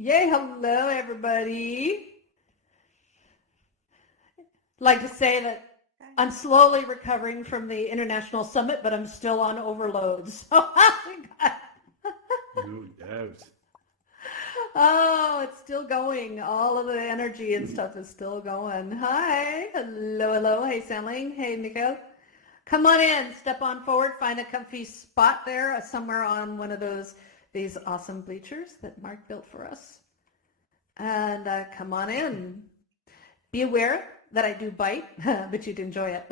Yay, hello everybody. I'd like to say that I'm slowly recovering from the International Summit, but I'm still on overload. So No doubt. oh, it's still going. All of the energy and stuff is still going. Hi, hello. Hey, Samling. Hey, Nico. Come on in, step on forward, find a comfy spot there somewhere on one of these awesome bleachers that Mark built for us. And come on in. Be aware that I do bite, but you'd enjoy it.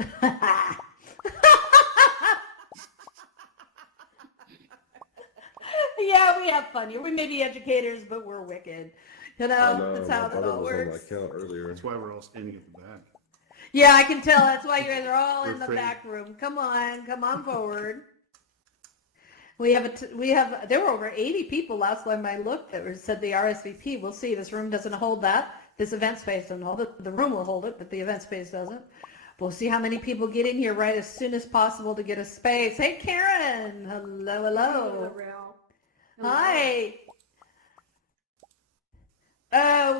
Yeah, we have fun here. We may be educators, but we're wicked. You know, that's how that all works. That's why we're all standing at the back. Yeah, I can tell. That's why you guys are all in the back room. Come on forward. There were over 80 people last time I looked that said the RSVP. We'll see. This room doesn't hold that. This event space doesn't hold it. The room will hold it, but the event space doesn't. We'll see how many people get in here right as soon as possible to get a space. Hey, Karen. Hello. Hi.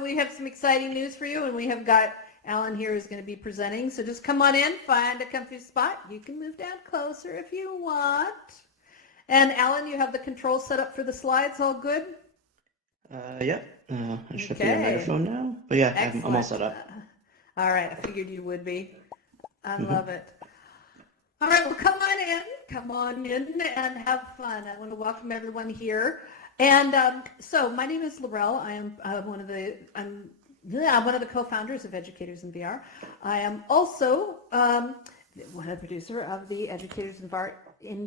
We have some exciting news for you, and we have got Alan here who's going to be presenting. So just come on in, find a comfy spot. You can move down closer if you want. And Alan, you have the controls set up for the slides, all good? Yep. I should be on microphone now. But yeah, I'm all set up. All right, I figured you would be. I love it. All right, well, come on in and have fun. I want to welcome everyone here. And so my name is Laurel. I am one of the co-founders of Educators in VR. I am also one of the producer of the Educators in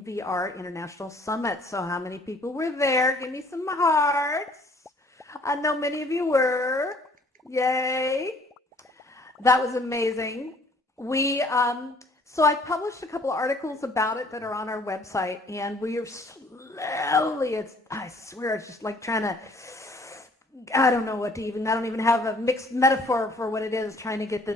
VR International Summit. So how many people were there? Give me some hearts. I know many of you were. Yay. That was amazing. So I published a couple of articles about it that are on our website, and we are slowly, I swear, it's just like trying to, I don't even have a mixed metaphor for what it is, trying to get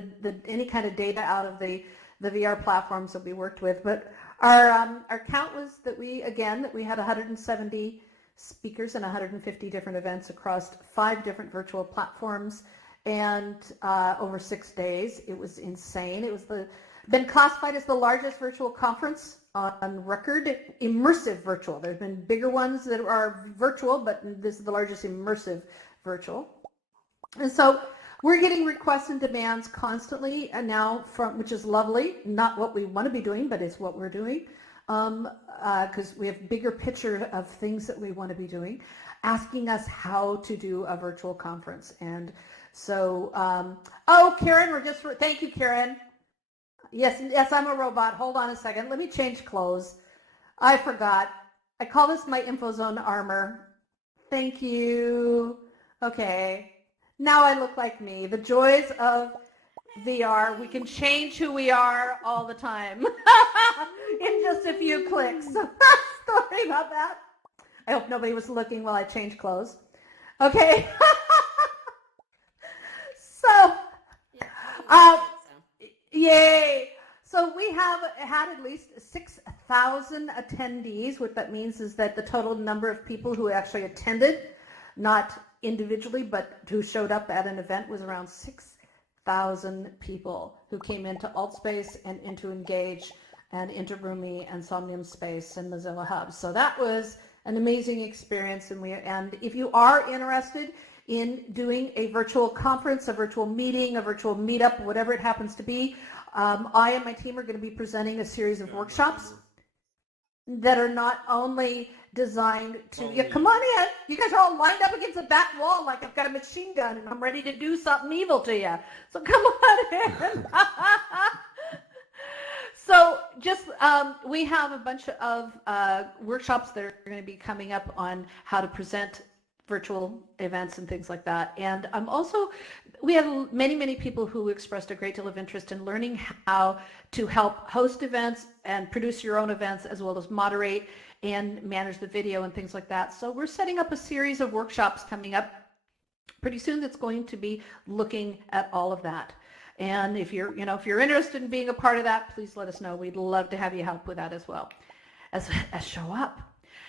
any kind of data out of the VR platforms that we worked with. But our count was that we had 170 speakers and 150 different events across 5 different virtual platforms and over 6 days. It was insane. It was been classified as the largest virtual conference on record, immersive virtual. There's been bigger ones that are virtual, but this is the largest immersive virtual. And so we're getting requests and demands constantly, and now which is lovely. Not what we want to be doing, but it's what we're doing, because we have bigger picture of things that we want to be doing, asking us how to do a virtual conference. And so, Karen, thank you, Karen. Yes, I'm a robot. Hold on a second. Let me change clothes. I forgot. I call this my InfoZone armor. Thank you. Okay. Now I look like me. The joys of VR. We can change who we are all the time in just a few clicks. Sorry about that. I hope nobody was looking while I changed clothes. Okay. So, yay. So we have had at least 6,000 attendees. What that means is that the total number of people who actually attended, not individually, but who showed up at an event, was around 6,000 people who came into AltspaceVR and into Engage and into Roomy and Somnium Space and Mozilla Hub. So that was an amazing experience. And if you are interested in doing a virtual conference, a virtual meeting, a virtual meetup, whatever it happens to be, I and my team are going to be presenting a series of workshops that are not only designed to, come on in. You guys are all lined up against the back wall like I've got a machine gun and I'm ready to do something evil to you. So come on in. So just, we have a bunch of workshops that are going to be coming up on how to present virtual events and things like that. And we have many people who expressed a great deal of interest in learning how to help host events and produce your own events, as well as moderate and manage the video and things like that. So we're setting up a series of workshops coming up pretty soon that's going to be looking at all of that. And if you're interested in being a part of that, please let us know. We'd love to have you help with that as well as show up.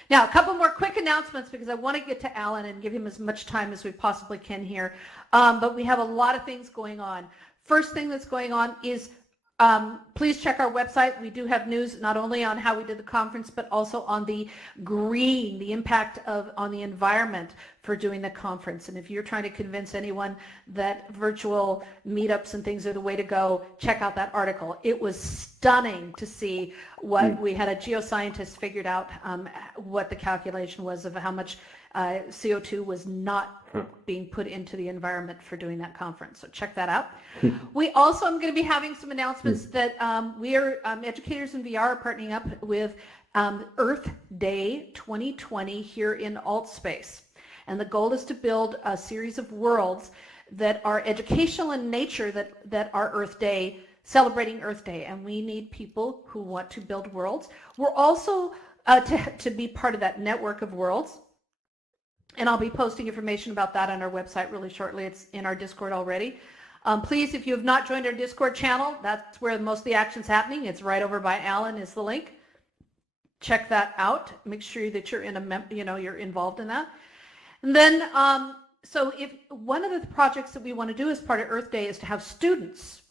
Now, a couple more quick announcements because I want to get to Alan and give him as much time as we possibly can here. But we have a lot of things going on. First thing that's going on is please check our website. We do have news not only on how we did the conference, but also on the green, the impact on the environment for doing the conference. And if you're trying to convince anyone that virtual meetups and things are the way to go, check out that article. It was stunning to see what we had a geoscientist figured out what the calculation was of how much CO2 was not being put into the environment for doing that conference. So check that out. We also am going to be having some announcements that we are, Educators in VR are partnering up with Earth Day 2020 here in AltspaceVR. And the goal is to build a series of worlds that are educational in nature that are Earth Day, celebrating Earth Day. And we need people who want to build worlds. We're also to be part of that network of worlds. And I'll be posting information about that on our website really shortly. It's in our Discord already. Please, if you have not joined our Discord channel, that's where most of the action's happening. It's right over by Alan is the link. Check that out. Make sure that you're you're involved in that. And then, so if one of the projects that we want to do as part of Earth Day is to have students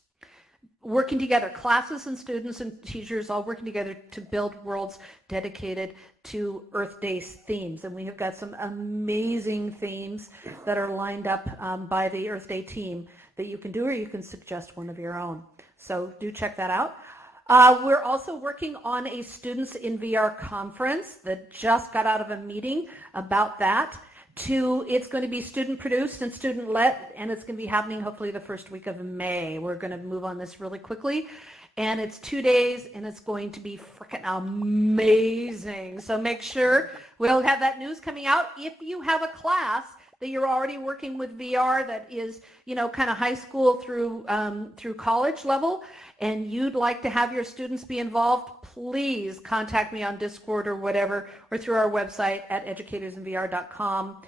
working together, classes and students and teachers all working together to build worlds dedicated to Earth Day's themes. And we have got some amazing themes that are lined up by the Earth Day team that you can do, or you can suggest one of your own. So do check that out. We're also working on a Students in VR conference that just got out of a meeting about that. It's going to be student produced and student led, and it's going to be happening hopefully the first week of May. We're going to move on this really quickly, and it's 2 days, and it's going to be freaking amazing. So make sure we'll have that news coming out. If you have a class that you're already working with VR that is, kind of high school through college level, and you'd like to have your students be involved, please contact me on Discord or whatever, or through our website at educatorsinvr.com.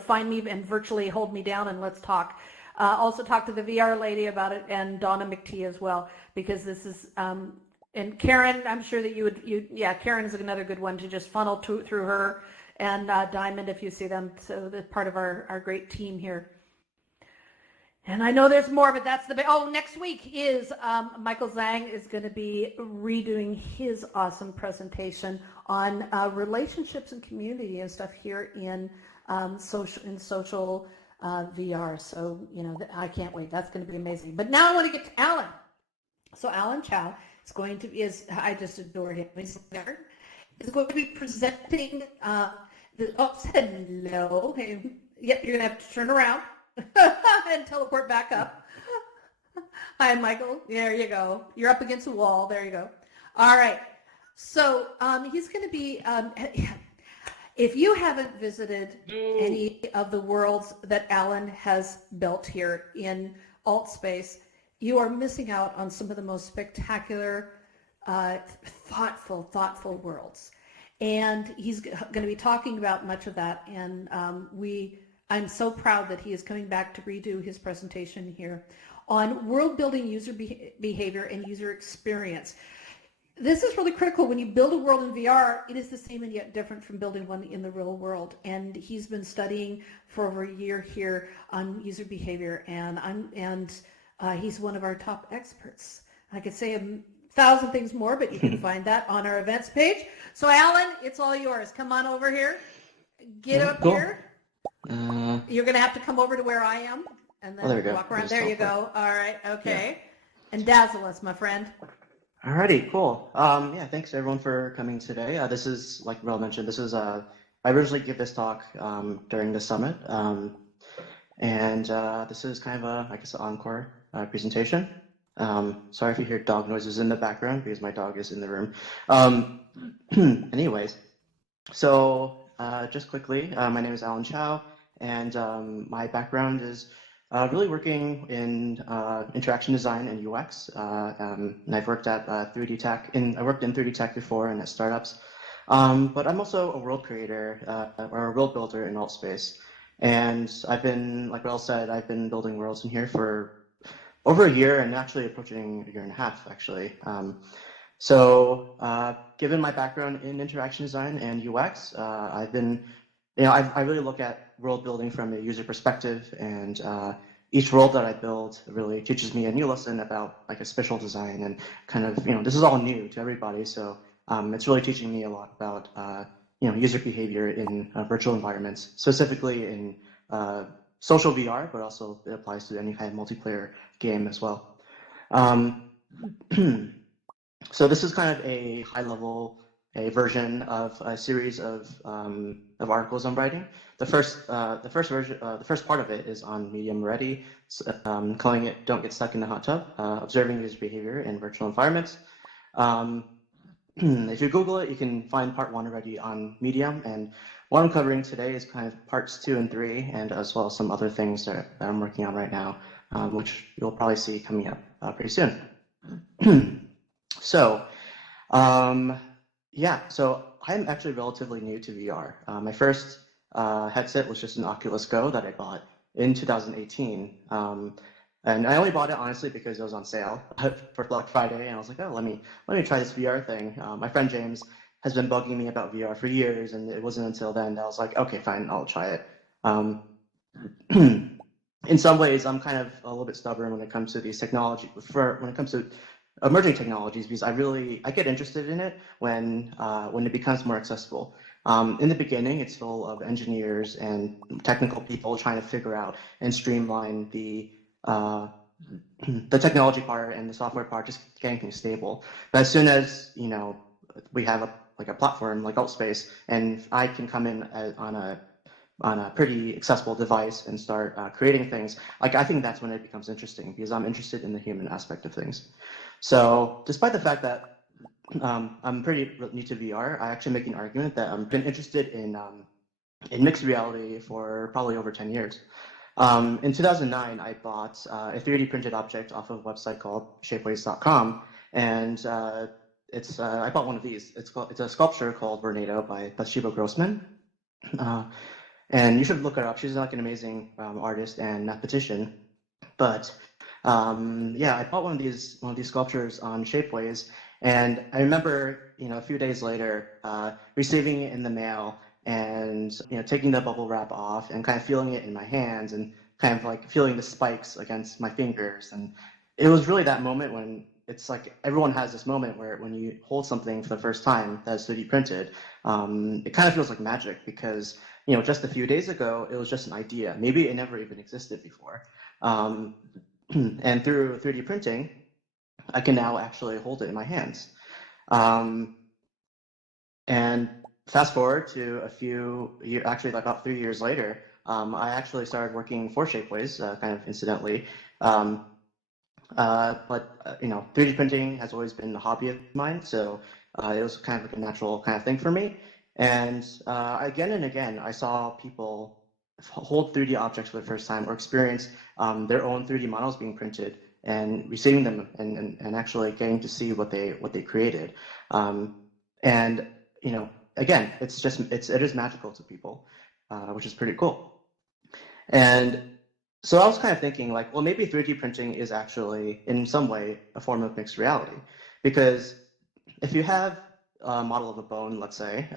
Find me and virtually hold me down and let's talk. Also talk to the VR lady about it and Donna McTee as well, because this is, and Karen, I'm sure that Karen is another good one to just funnel through her, and Diamond if you see them. So that's part of our great team here. And I know there's more, but that's next week is Michael Zhang is going to be redoing his awesome presentation on relationships and community and stuff here in social VR. So, I can't wait. That's going to be amazing. But now I want to get to Alan. So Alan Chao I just adore him. He's there. Is going to be presenting hello. Hey, yep, you're going to have to turn around and teleport back up. Hi, Michael. There you go. You're up against the wall. There you go. All right. So he's going to be, if you haven't visited any of the worlds that Alan has built here in AltSpace, you are missing out on some of the most spectacular, thoughtful worlds. And he's going to be talking about much of that. And I'm so proud that he is coming back to redo his presentation here on world building, user behavior, and user experience. This is really critical. When you build a world in VR, it is the same and yet different from building one in the real world. And he's been studying for over a year here on user behavior, and he's one of our top experts. I could say 1,000 things more, but you can find that on our events page. So Alan, it's all yours. Come on over here. Get up here. You're going to have to come over to where I am and then walk around. There you go. All right. Okay. Yeah. And dazzle us, my friend. Alrighty, cool. Thanks everyone for coming today. This is, like Rel mentioned, I originally gave this talk during the summit. This is kind of an encore presentation. Sorry if you hear dog noises in the background because my dog is in the room. Anyways, so just quickly, my name is Alan Chao, and my background is really working in interaction design and UX. And I've worked at 3D Tech. I worked in 3D Tech before and at startups. But I'm also a world creator or a world builder in AltSpace. And I've been, like Rel said, I've been building worlds in here for over a year and actually approaching a year and a half, actually. So, given my background in interaction design and UX, I've been, I really look at world building from a user perspective, and each world that I build really teaches me a new lesson about like a spatial design and kind of, this is all new to everybody. So it's really teaching me a lot about, user behavior in virtual environments, specifically in social VR, but also it applies to any kind of multiplayer game as well. Um, So this is kind of a a version of a series of articles I'm writing. The first part of it is on Medium Ready, calling it "Don't Get Stuck in the Hot Tub: Observing User Behavior in Virtual Environments." Um, if you Google it, you can find part one already on Medium, and what I'm covering today is kind of parts 2 and 3, and as well as some other things that I'm working on right now, which you'll probably see coming up pretty soon. So. Um, yeah, so I'm actually relatively new to VR. My first headset was just an Oculus Go that I bought in 2018. And I only bought it honestly because it was on sale for Black Friday, and I was like, oh, let me try this VR thing. My friend James has been bugging me about VR for years, and it wasn't until then that I was like, okay, fine, I'll try it. In some ways, I'm kind of a little bit stubborn when it comes to these technology, when it comes to emerging technologies, because I get interested in it when it becomes more accessible. In the beginning, it's full of engineers and technical people trying to figure out and streamline the technology part and the software part, just getting things stable. But as soon as we have like a platform like Altspace, and I can come in on a pretty accessible device and start creating things, like I think that's when it becomes interesting because I'm interested in the human aspect of things. So despite the fact that I'm pretty new to VR, I actually make an argument that I've been interested in mixed reality for probably over 10 years. In 2009, I bought a 3D printed object off of a website called shapeways.com, and I bought one of these. It's a sculpture called Tornado by Bathsheba Grossman. And you should look her up. She's like an amazing artist and mathematician. But yeah, I bought one of these sculptures on Shapeways, and I remember a few days later receiving it in the mail and taking the bubble wrap off and kind of feeling it in my hands and kind of like feeling the spikes against my fingers. And it was really that moment when it's like everyone has this moment where when you hold something for the first time that's 3D printed, it kind of feels like magic because just a few days ago it was just an idea. Maybe it never even existed before. And through 3D printing, I can now actually hold it in my hands. And fast forward to a few years, actually like about 3 years later, I actually started working for Shapeways, kind of incidentally. But 3D printing has always been a hobby of mine, so it was kind of like a natural kind of thing for me. And again and again, I saw people hold 3D objects for the first time or experience their own 3D models being printed and receiving them and actually getting to see what they created. And again, it is magical to people, which is pretty cool. And so I was kind of thinking like, well, maybe 3D printing is actually in some way a form of mixed reality, because if you have a model of a bone, let's say,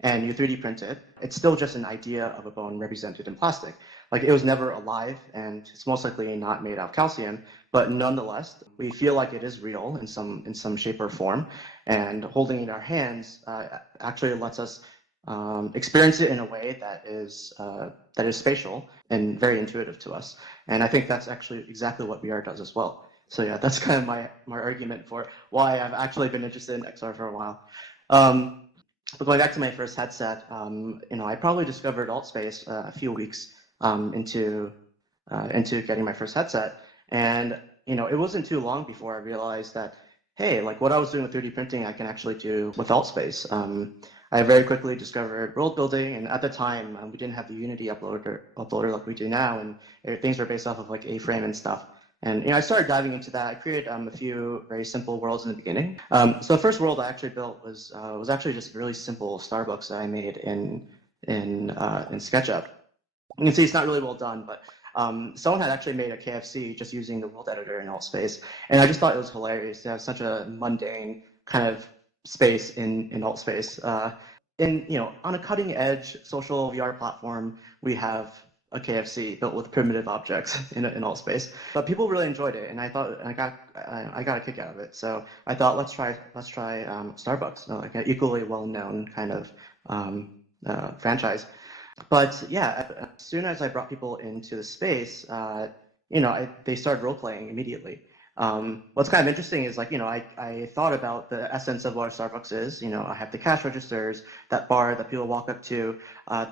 and you 3D print it, it's still just an idea of a bone represented in plastic. Like it was never alive, and it's most likely not made out of calcium, but nonetheless, we feel like it is real in some shape or form, and holding it in our hands actually lets us experience it in a way that is spatial and very intuitive to us. And I think that's actually exactly what VR does as well. So yeah, that's kind of my argument for why I've actually been interested in XR for a while. But going back to my first headset, I probably discovered Altspace a few weeks into getting my first headset, and it wasn't too long before I realized that hey, like what I was doing with 3D printing, I can actually do with Altspace. I very quickly discovered world building, and at the time we didn't have the Unity uploader like we do now, and things were based off of like A-frame and stuff. And I started diving into that. I created a few very simple worlds in the beginning. So the first world I actually built was actually just really simple Starbucks that I made in SketchUp. You can see it's not really well done, but someone had actually made a KFC just using the world editor in Altspace, and I just thought it was hilarious to have such a mundane kind of space in AltSpace. On a cutting edge social VR platform, we have a KFC built with primitive objects in AltSpace. But people really enjoyed it, and I thought I got a kick out of it. So I thought let's try Starbucks, like an equally well known kind of franchise. But yeah, as soon as I brought people into the space, they started role playing immediately. What's kind of interesting is I thought about the essence of what a Starbucks is. I have the cash registers, that bar that people walk up to,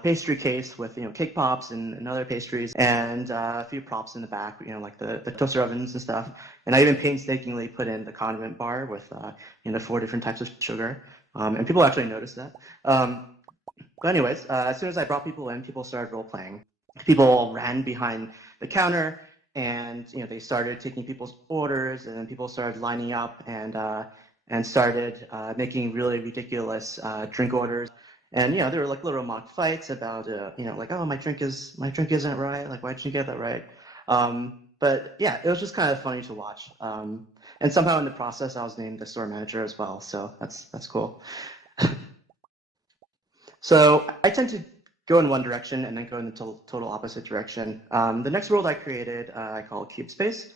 pastry case with cake pops and other pastries, and a few props in the back, like the toaster ovens and stuff. And I even painstakingly put in the condiment bar with 4 different types of sugar, and people actually noticed that. But anyways, as soon as I brought people in, people started role playing. People ran behind the counter, and they started taking people's orders, and then people started lining up and started making really ridiculous drink orders. And there were like little mock fights about like, oh, my drink isn't right. Like, why didn't you get that right? But yeah, it was just kind of funny to watch. And somehow in the process, I was named the store manager as well. So that's cool. So I tend to go in one direction and then go in the total opposite direction. The next world I created, I call CubeSpace,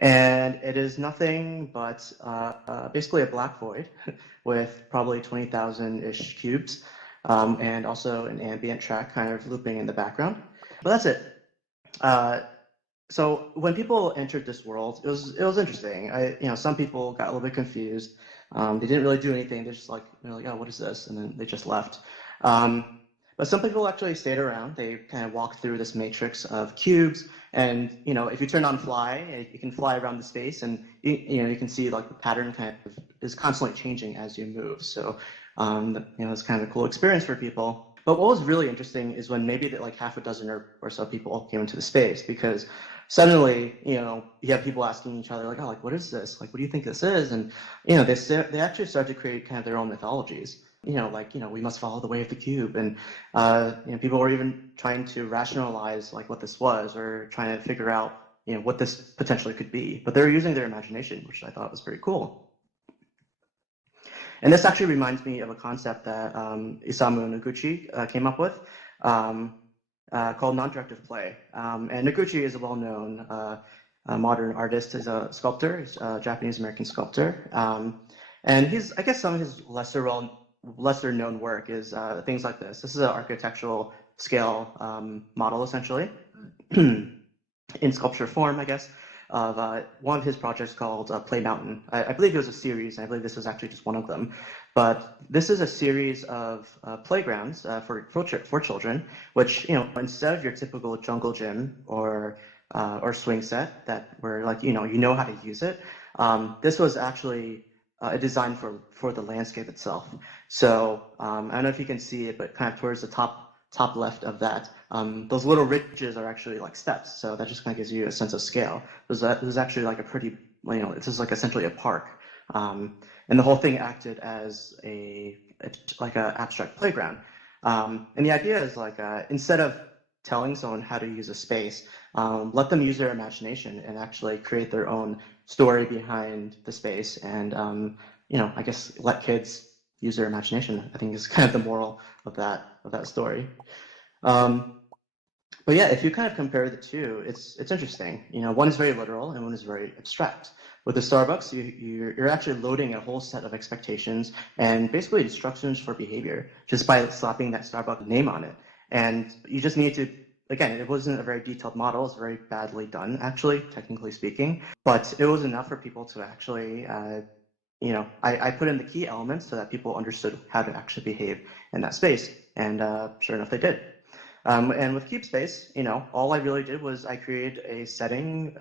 and it is nothing but basically a black void with probably 20,000-ish cubes, and also an ambient track kind of looping in the background. But that's it. So when people entered this world, it was interesting. Some people got a little bit confused. They didn't really do anything. They're just like, oh, what is this? And then they just left. But some people actually stayed around. They kind of walked through this matrix of cubes, and if you turn on fly, you can fly around the space, and you can see like the pattern kind of is constantly changing as you move. So it's kind of a cool experience for people. But what was really interesting is when maybe like half a dozen or so people came into the space, because suddenly you have people asking each other like, oh, like, what is this? Like, what do you think this is? And they actually start to create kind of their own mythologies. We must follow the way of the cube, and people were even trying to rationalize like what this was, or trying to figure out what this potentially could be. But they were using their imagination, which I thought was pretty cool. And this actually reminds me of a concept that Isamu Noguchi came up with, called non-directive play. And Noguchi is a well-known modern artist. He's a sculptor. He's a Japanese-American sculptor. And I guess some of his lesser known work is things like this. This is an architectural scale model, essentially, in sculpture form, I guess, of one of his projects called Play Mountain. I believe it was a series, and I believe this was actually just one of them. But this is a series of playgrounds for children, which, instead of your typical jungle gym or swing set that where like, you know how to use it, this was actually designed for the landscape itself. So I don't know if you can see it, but kind of towards the top left of that, those little ridges are actually like steps. So that just kind of gives you a sense of scale. This is actually like a pretty, this is like essentially a park. And the whole thing acted as like an abstract playground. And the idea is like, instead of telling someone how to use a space, let them use their imagination and actually create their own story behind the space. And, I guess let kids use their imagination, I think, is kind of the moral of that story. But yeah, if you kind of compare the two, it's interesting. One is very literal and one is very abstract. With the Starbucks, you're actually loading a whole set of expectations and basically instructions for behavior just by slapping that Starbucks name on it. And you just need to, again, it wasn't a very detailed model. It's very badly done, actually, technically speaking. But it was enough for people to actually, I put in the key elements so that people understood how to actually behave in that space. And sure enough, they did. And with CubeSpace, all I really did was I created a setting,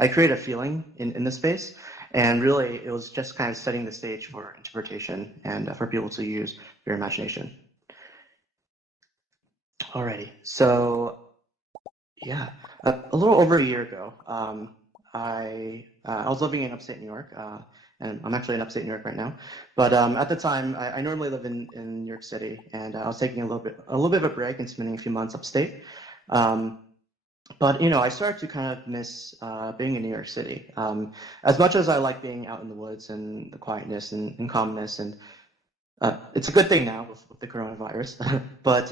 I created a feeling in the space, and really it was just kind of setting the stage for interpretation and for people to use their imagination. Alrighty, so yeah, a little over a year ago, I was living in upstate New York, and I'm actually in upstate New York right now. But at the time, I normally live in New York City, and I was taking a little bit of a break and spending a few months upstate. But I started to kind of miss being in New York City. As much as I like being out in the woods and the quietness and calmness, and it's a good thing now with the coronavirus. But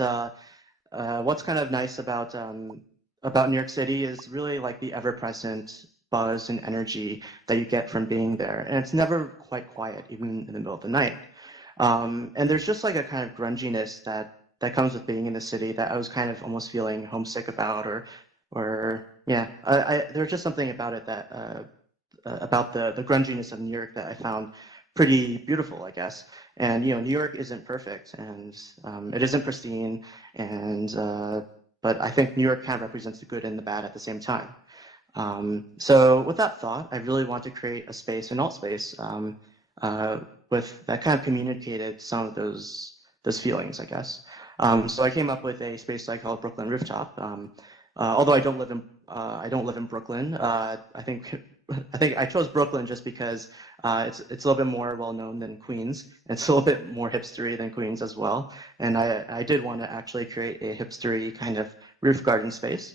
what's kind of nice about New York City is really like the ever-present buzz and energy that you get from being there, and it's never quite quiet, even in the middle of the night. And there's just like a kind of grunginess that comes with being in the city that I was kind of almost feeling homesick about, or yeah, there's just something about it that about the grunginess of New York that I found pretty beautiful, I guess. And New York isn't perfect, and it isn't pristine, and but I think New York kind of represents the good and the bad at the same time. So with that thought, I really want to create a space, an alt space, with that kind of communicated some of those feelings, I guess. So I came up with a space I call Brooklyn Rooftop. Although I don't live in Brooklyn. I think I chose Brooklyn just because it's a little bit more well known than Queens. It's a little bit more hipstery than Queens as well. And I did want to actually create a hipstery kind of roof garden space.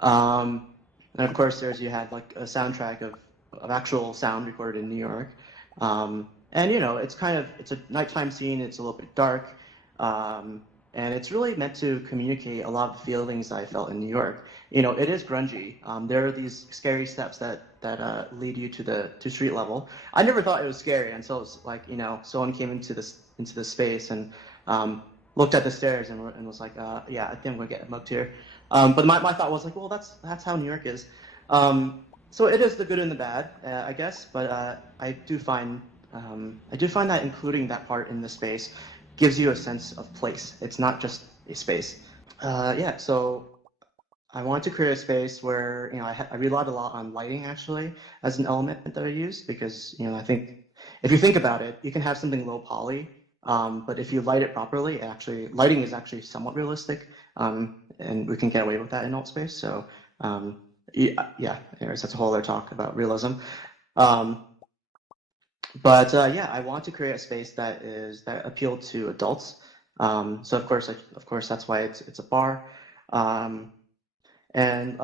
And of course, you had like a soundtrack of actual sound recorded in New York. And it's a nighttime scene. It's a little bit dark. And it's really meant to communicate a lot of the feelings I felt in New York. It is grungy. There are these scary steps that lead you to street level. I never thought it was scary until it's like someone came into this space and looked at the stairs and was like, yeah, I think I'm gonna get mugged here. But my thought was like, well, that's how New York is. So it is the good and the bad, I guess. But I do find that including that part in the space gives you a sense of place. It's not just a space. Yeah. So I wanted to create a space where I relied a lot on lighting actually as an element that I use because I think if you think about it, you can have something low poly, but if you light it properly, lighting is actually somewhat realistic, and we can get away with that in alt space. So yeah, anyways, that's a whole other talk about realism. But yeah, I want to create a space that appealed to adults. So of course, that's why it's a bar. Um, and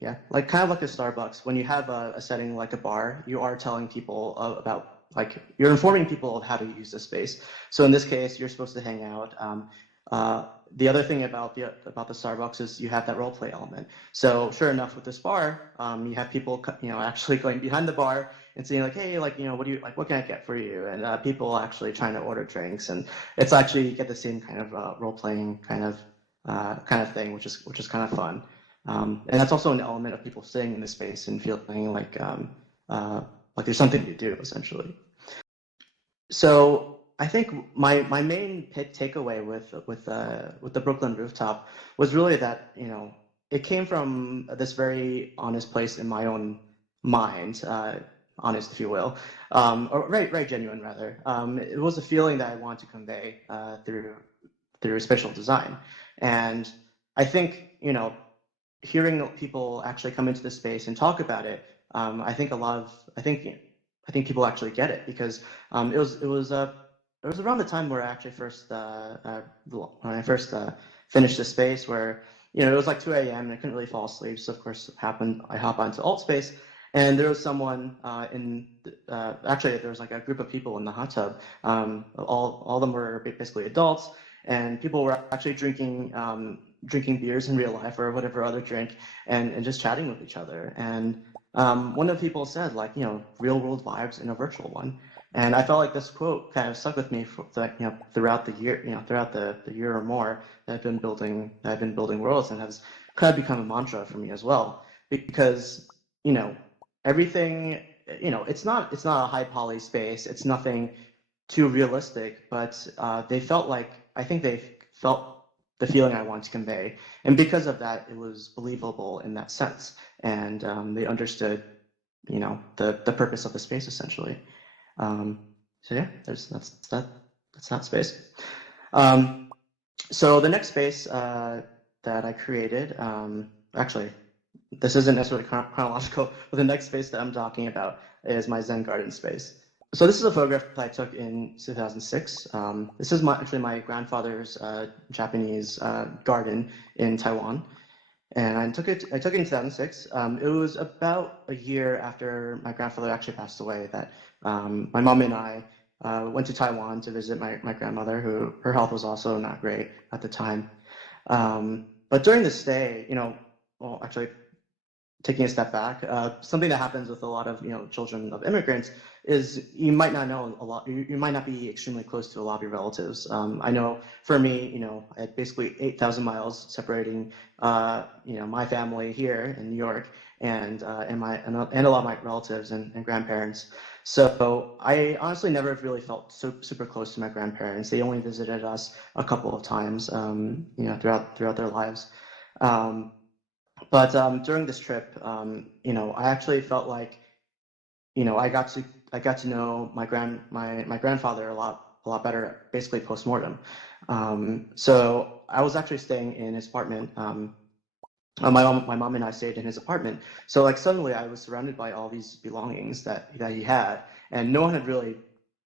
yeah, like kind of like a Starbucks, when you have a setting like a bar, you are telling people about you're informing people of how to use the space. So in this case, you're supposed to hang out. The other thing about the Starbucks is you have that role play element. So sure enough, with this bar, you have people actually going behind the bar and saying like, hey, what do you like? What can I get for you? And people actually trying to order drinks, and it's actually you get the same kind of role playing kind of thing, which is kind of fun. And that's also an element of people staying in the space and feeling like there's something to do essentially. So I think my main takeaway with the Brooklyn Rooftop was really that it came from this very honest place in my own mind, honest if you will, or very genuine rather. It was a feeling that I wanted to convey through spatial design, and I think hearing people actually come into the space and talk about it, I think people actually get it because it was around the time where I actually first when I first finished the space where it was like 2 a.m. and I couldn't really fall asleep. So of course I hop onto AltspaceVR, and there was someone actually there was like a group of people in the hot tub. All of them were basically adults, and people were actually drinking beers in real life or whatever other drink, and just chatting with each other. And one of the people said real world vibes in a virtual one. And I felt like this quote kind of stuck with me throughout the year, throughout the year or more that I've been building worlds, and has kind of become a mantra for me as well. Because everything, it's not a high poly space. It's nothing too realistic, but I think they felt the feeling I wanted to convey, and because of that, it was believable in that sense, and they understood, the purpose of the space essentially. So yeah, that's that space. So the next space that I created, actually, this isn't necessarily chronological, but the next space that I'm talking about is my Zen garden space. So this is a photograph I took in 2006. This is actually my grandfather's Japanese garden in Taiwan. and I took it in 2006. It was about a year after my grandfather actually passed away that my mom and I went to Taiwan to visit my grandmother, who her health was also not great at the time. But during the stay, well, actually, taking a step back, something that happens with a lot of children of immigrants is you might not know a lot. You might not be extremely close to a lot of your relatives. I know for me, I had basically 8,000 miles separating, my family here in New York and a lot of my relatives and grandparents. So I honestly never really felt super close to my grandparents. They only visited us a couple of times, throughout their lives. Um, but during this trip, I actually felt like, I got to know my grandfather a lot better, basically post-mortem. So I was actually staying in his apartment. My mom and I stayed in his apartment. So like suddenly I was surrounded by all these belongings that he had, and no one had really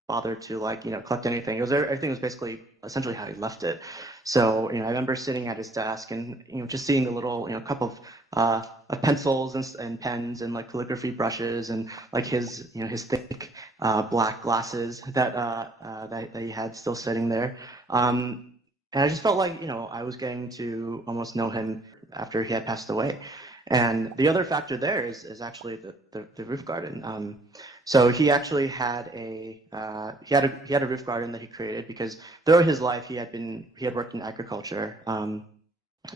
bothered to like collect anything. Everything was basically essentially how he left it. So I remember sitting at his desk and just seeing the little cup of pencils and pens and like calligraphy brushes and like his thick black glasses that he had still sitting there. And I just felt like I was getting to almost know him after he had passed away. And the other factor there is actually the roof garden. So he actually had he had a roof garden that he created because throughout his life he had worked in agriculture,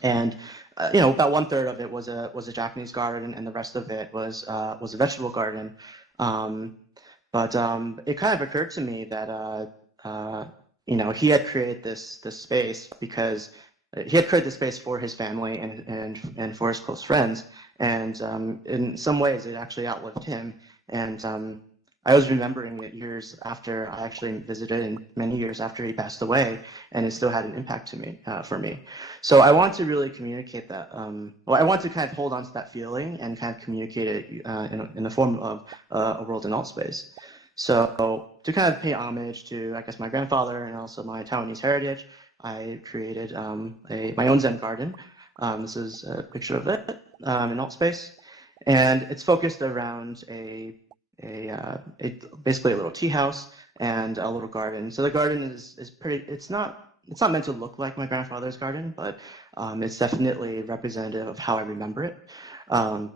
and about one third of it was a Japanese garden, and the rest of it was a vegetable garden. Um, but it kind of occurred to me that he had created this space because he had created this space for his family and for his close friends, and in some ways it actually outlived him. And I was remembering it years after I actually visited, and many years after he passed away, and it still had an impact to me for me. So I want to really communicate that. Well, I want to kind of hold on to that feeling and kind of communicate it in the form of a world in alt space. So to kind of pay homage to, I guess, my grandfather and also my Taiwanese heritage, I created my own Zen garden. This is a picture of it in alt space, and it's focused around basically a little tea house and a little garden. So the garden is pretty. It's not meant to look like my grandfather's garden, but it's definitely representative of how I remember it. Um,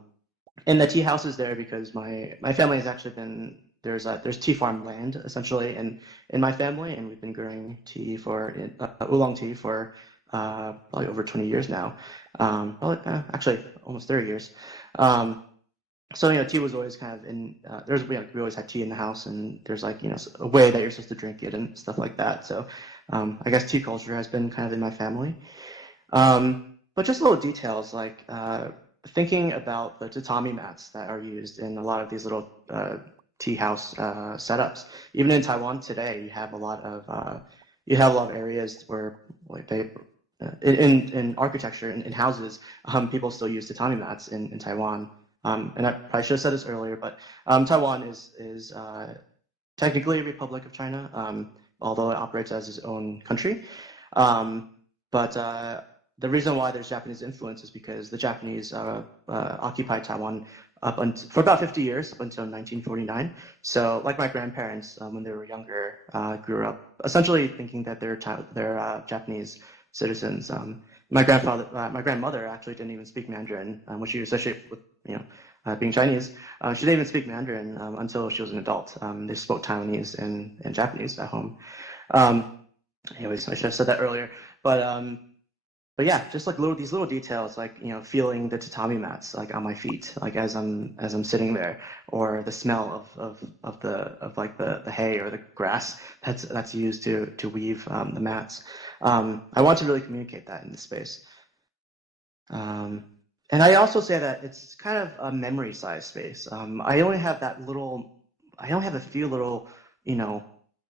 and the tea house is there because my family has actually been there's tea farm land essentially in my family, and we've been growing oolong tea for probably over 20 years now. Actually almost 30 years. So tea was always kind of in we always had tea in the house, and there's like a way that you're supposed to drink it and stuff like that. So I guess tea culture has been kind of in my family. But just little details like thinking about the tatami mats that are used in a lot of these little tea house setups. Even in Taiwan today, you have a lot of areas where like in architecture in houses, people still use tatami mats in Taiwan. And I probably should have said this earlier, but Taiwan is technically a Republic of China, although it operates as its own country. Um, but the reason why there's Japanese influence is because the Japanese occupied Taiwan for about 50 years, up until 1949. So, like my grandparents, when they were younger, grew up essentially thinking that they're Japanese citizens. My grandmother actually didn't even speak Mandarin, which you associate with, being Chinese. She didn't even speak Mandarin until she was an adult. They spoke Taiwanese and Japanese at home. Um, Anyways, I should have said that earlier. But yeah, just like these little details, like feeling the tatami mats like on my feet, like as I'm sitting there, or the smell of like the hay or the grass that's used to weave the mats. I want to really communicate that in the space. And I also say that it's kind of a memory size space. I only have a few little, you know,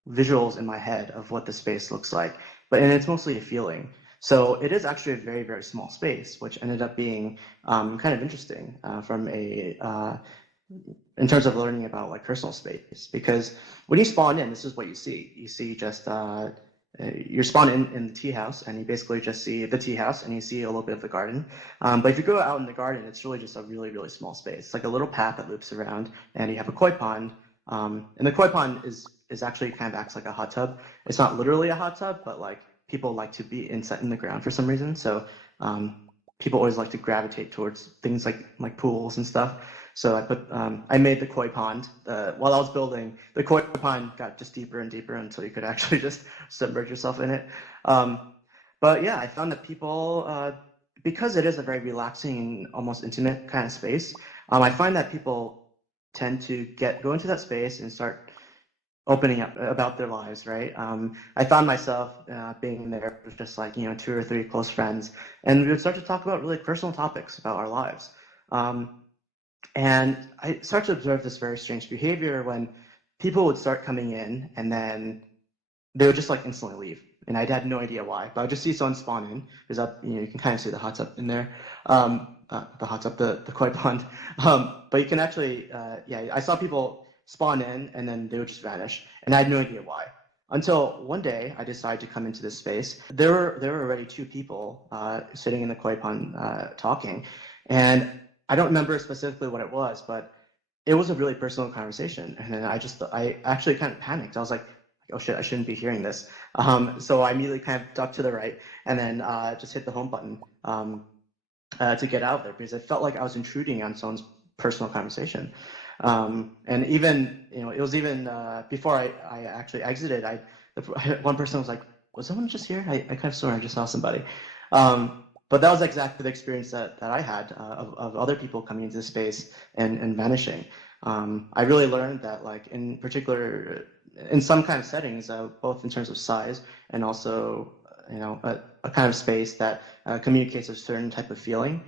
visuals in my head of what the space looks like, and it's mostly a feeling. So it is actually a very, very small space, which ended up being kind of interesting in terms of learning about like personal space. Because when you spawn in, this is what you see. You see just you're spawned in the tea house, and you basically just see the tea house, and you see a little bit of the garden. But if you go out in the garden, it's really just a really, really small space. It's like a little path that loops around, and you have a koi pond. And the koi pond is actually kind of acts like a hot tub. It's not literally a hot tub, but like people like to be inside in the ground for some reason. So people always like to gravitate towards things like pools and stuff. So I made the koi pond. While I was building, the koi pond got just deeper and deeper until you could actually just submerge yourself in it. But yeah, I found that people, because it is a very relaxing and almost intimate kind of space, I find that people tend to go into that space and start opening up about their lives, right? I found myself being there with just like, 2 or 3 close friends, and we would start to talk about really personal topics about our lives. And I started to observe this very strange behavior when people would start coming in and then they would just like instantly leave. And I had no idea why, but I would just see someone spawn in. There's up, you can kind of see the hot tub in there, the hot tub, the koi pond. But you can actually, yeah, I saw people spawn in and then they would just vanish, and I had no idea why. Until one day, I decided to come into this space. There were already 2 people sitting in the koi pond talking, and I don't remember specifically what it was, but it was a really personal conversation. And then I actually kind of panicked. I was like, oh shit, I shouldn't be hearing this. So I immediately kind of ducked to the right and then just hit the home button to get out there, because it felt like I was intruding on someone's personal conversation. And even, it was even before I actually exited, one person was like, was someone just here? I kind of swore I just saw somebody. But that was exactly the experience that I had of other people coming into the space and vanishing. I really learned that, like, in particular, in some kind of settings, both in terms of size and also, a kind of space that communicates a certain type of feeling,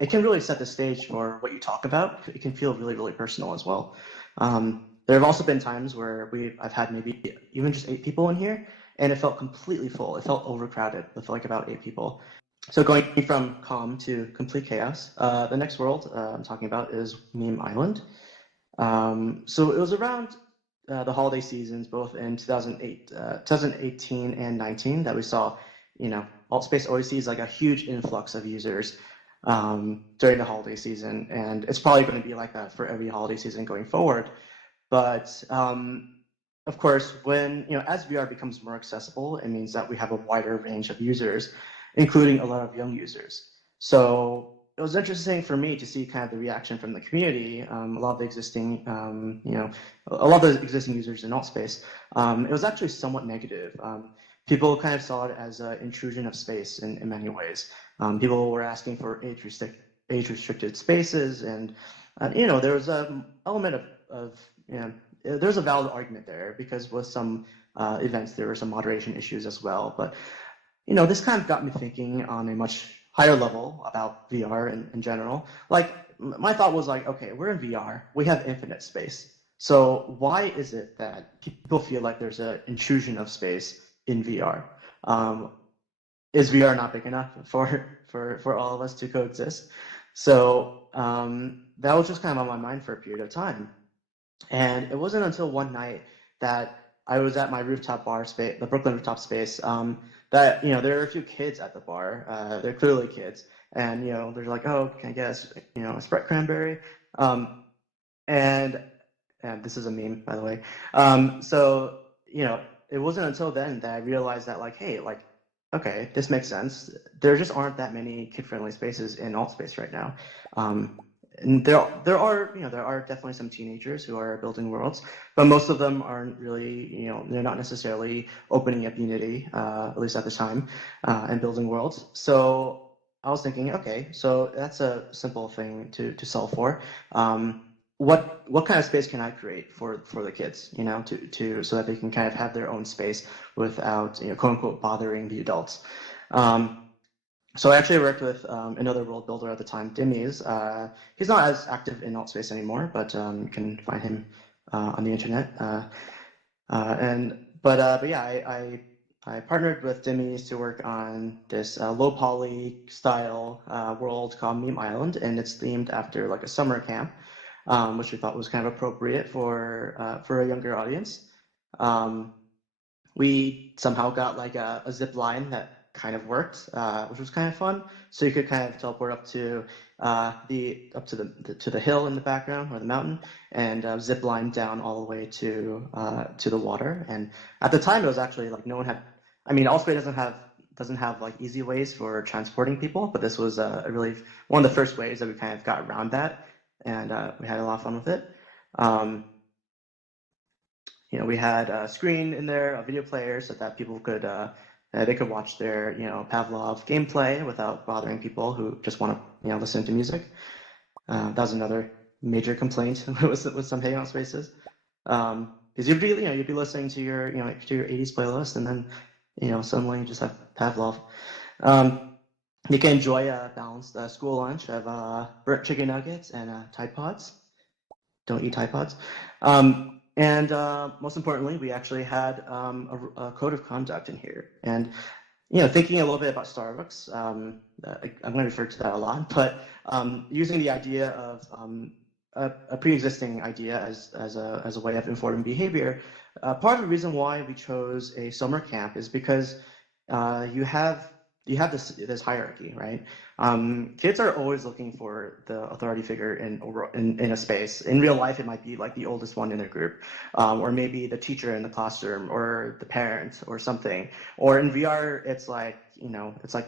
it can really set the stage for what you talk about. It can feel really, really personal as well. There have also been times where I've had maybe even just 8 people in here, and it felt completely full. It felt overcrowded with like about 8 people. So going from calm to complete chaos, the next world I'm talking about is Meme Island. So it was around the holiday seasons, both in 2018 and 19, that we saw, AltSpace always sees like a huge influx of users during the holiday season, and it's probably going to be like that for every holiday season going forward. But of course, when as VR becomes more accessible, it means that we have a wider range of users, including a lot of young users. So it was interesting for me to see kind of the reaction from the community. A lot of the existing, a lot of the existing users in AltSpace. It was actually somewhat negative. People kind of saw it as an intrusion of space in many ways. People were asking for age-restricted spaces, and there was an element of there's a valid argument there, because with some events there were some moderation issues as well. But this kind of got me thinking on a much higher level about VR in general. Like, my thought was like, okay, we're in VR, we have infinite space. So why is it that people feel like there's an intrusion of space in VR? Is VR not big enough for all of us to coexist? So that was just kind of on my mind for a period of time. And it wasn't until one night that I was at my rooftop bar space, the Brooklyn rooftop space, that there were a few kids at the bar. They're clearly kids, and they're like, "Oh, can I get a Sprite cranberry?" And this is a meme, by the way. So it wasn't until then that I realized that, like, hey, like, okay, this makes sense. There just aren't that many kid-friendly spaces in AltSpace right now. And there are definitely some teenagers who are building worlds, but most of them aren't really, they're not necessarily opening up Unity, at least at the time, and building worlds. So I was thinking, okay, so that's a simple thing to solve for. What kind of space can I create for the kids, so that they can kind of have their own space without, quote unquote, bothering the adults. So I actually worked with another world builder at the time, Dimmies. He's not as active in AltSpace anymore, but you can find him on the internet. But yeah, I partnered with Dimmies to work on this low poly style world called Meme Island, and it's themed after like a summer camp, which we thought was kind of appropriate for a younger audience. we somehow got like a zip line that kind of worked, which was kind of fun. So you could kind of teleport up to the hill in the background or the mountain, and zip line down all the way to the water. And at the time, it was actually like no one had. I mean, Allspace doesn't have like easy ways for transporting people, but this was a really one of the first ways that we kind of got around that, and we had a lot of fun with it. Um, we had a screen in there, a video player, so that people could they could watch their Pavlov gameplay without bothering people who just want to listen to music. That was another major complaint with some Hangout spaces, because you'd be listening to your 80s playlist, and then suddenly you just have Pavlov. You can enjoy a balanced school lunch of burnt chicken nuggets and Tide Pods. Don't eat Tide Pods. And most importantly, we actually had a code of conduct in here. And thinking a little bit about Starbucks, I'm going to refer to that a lot, but using the idea of a pre-existing idea as a way of informing behavior, part of the reason why we chose a summer camp is because you have this hierarchy, right? Kids are always looking for the authority figure in a space. In real life, it might be like the oldest one in their group, or maybe the teacher in the classroom, or the parent, or something. Or in VR, it's like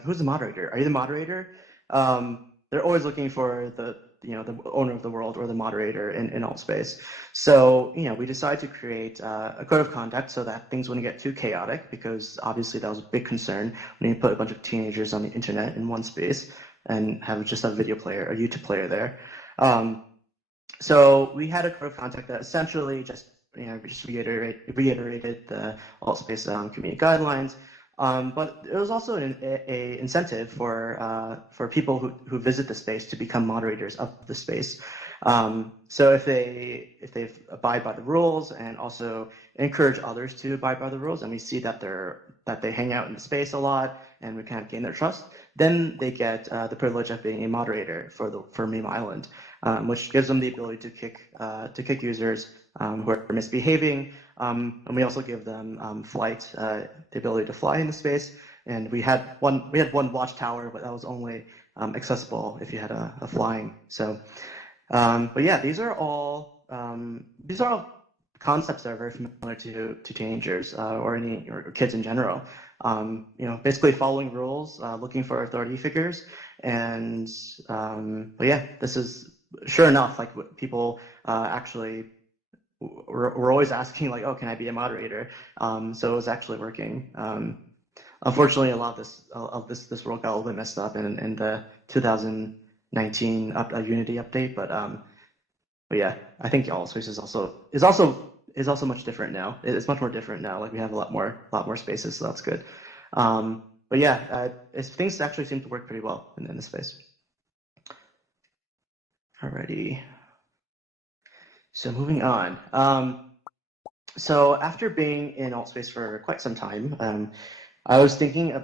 who's the moderator? Are you the moderator? They're always looking for the owner of the world or the moderator in Altspace. So we decided to create a code of conduct so that things wouldn't get too chaotic, because obviously that was a big concern when you put a bunch of teenagers on the internet in one space and have just a video player, a YouTube player there. So we had a code of conduct that essentially just reiterated the Altspace community guidelines. But it was also an incentive for people who visit the space to become moderators of the space. So if they abide by the rules and also encourage others to abide by the rules, and we see that they hang out in the space a lot and we kind of gain their trust, then they get the privilege of being a moderator for Meme Island, which gives them the ability to kick users who are misbehaving. And we also give them flight, the ability to fly in the space. And we had one watchtower, but that was only accessible if you had a flying. So, but yeah, these are all concepts that are very familiar to teenagers or kids in general. Basically following rules, looking for authority figures, and but yeah, this is sure enough like what people actually we're always asking, like, oh, can I be a moderator? So it was actually working. Unfortunately, a lot of this world got a little bit messed up in the 2019 Unity update, but yeah, I think Allspace is also much different now. It's much more different now. Like we have a lot more spaces, so that's good. But yeah, things actually seem to work pretty well in this space. Alrighty. So moving on. So after being in Altspace for quite some time, I was thinking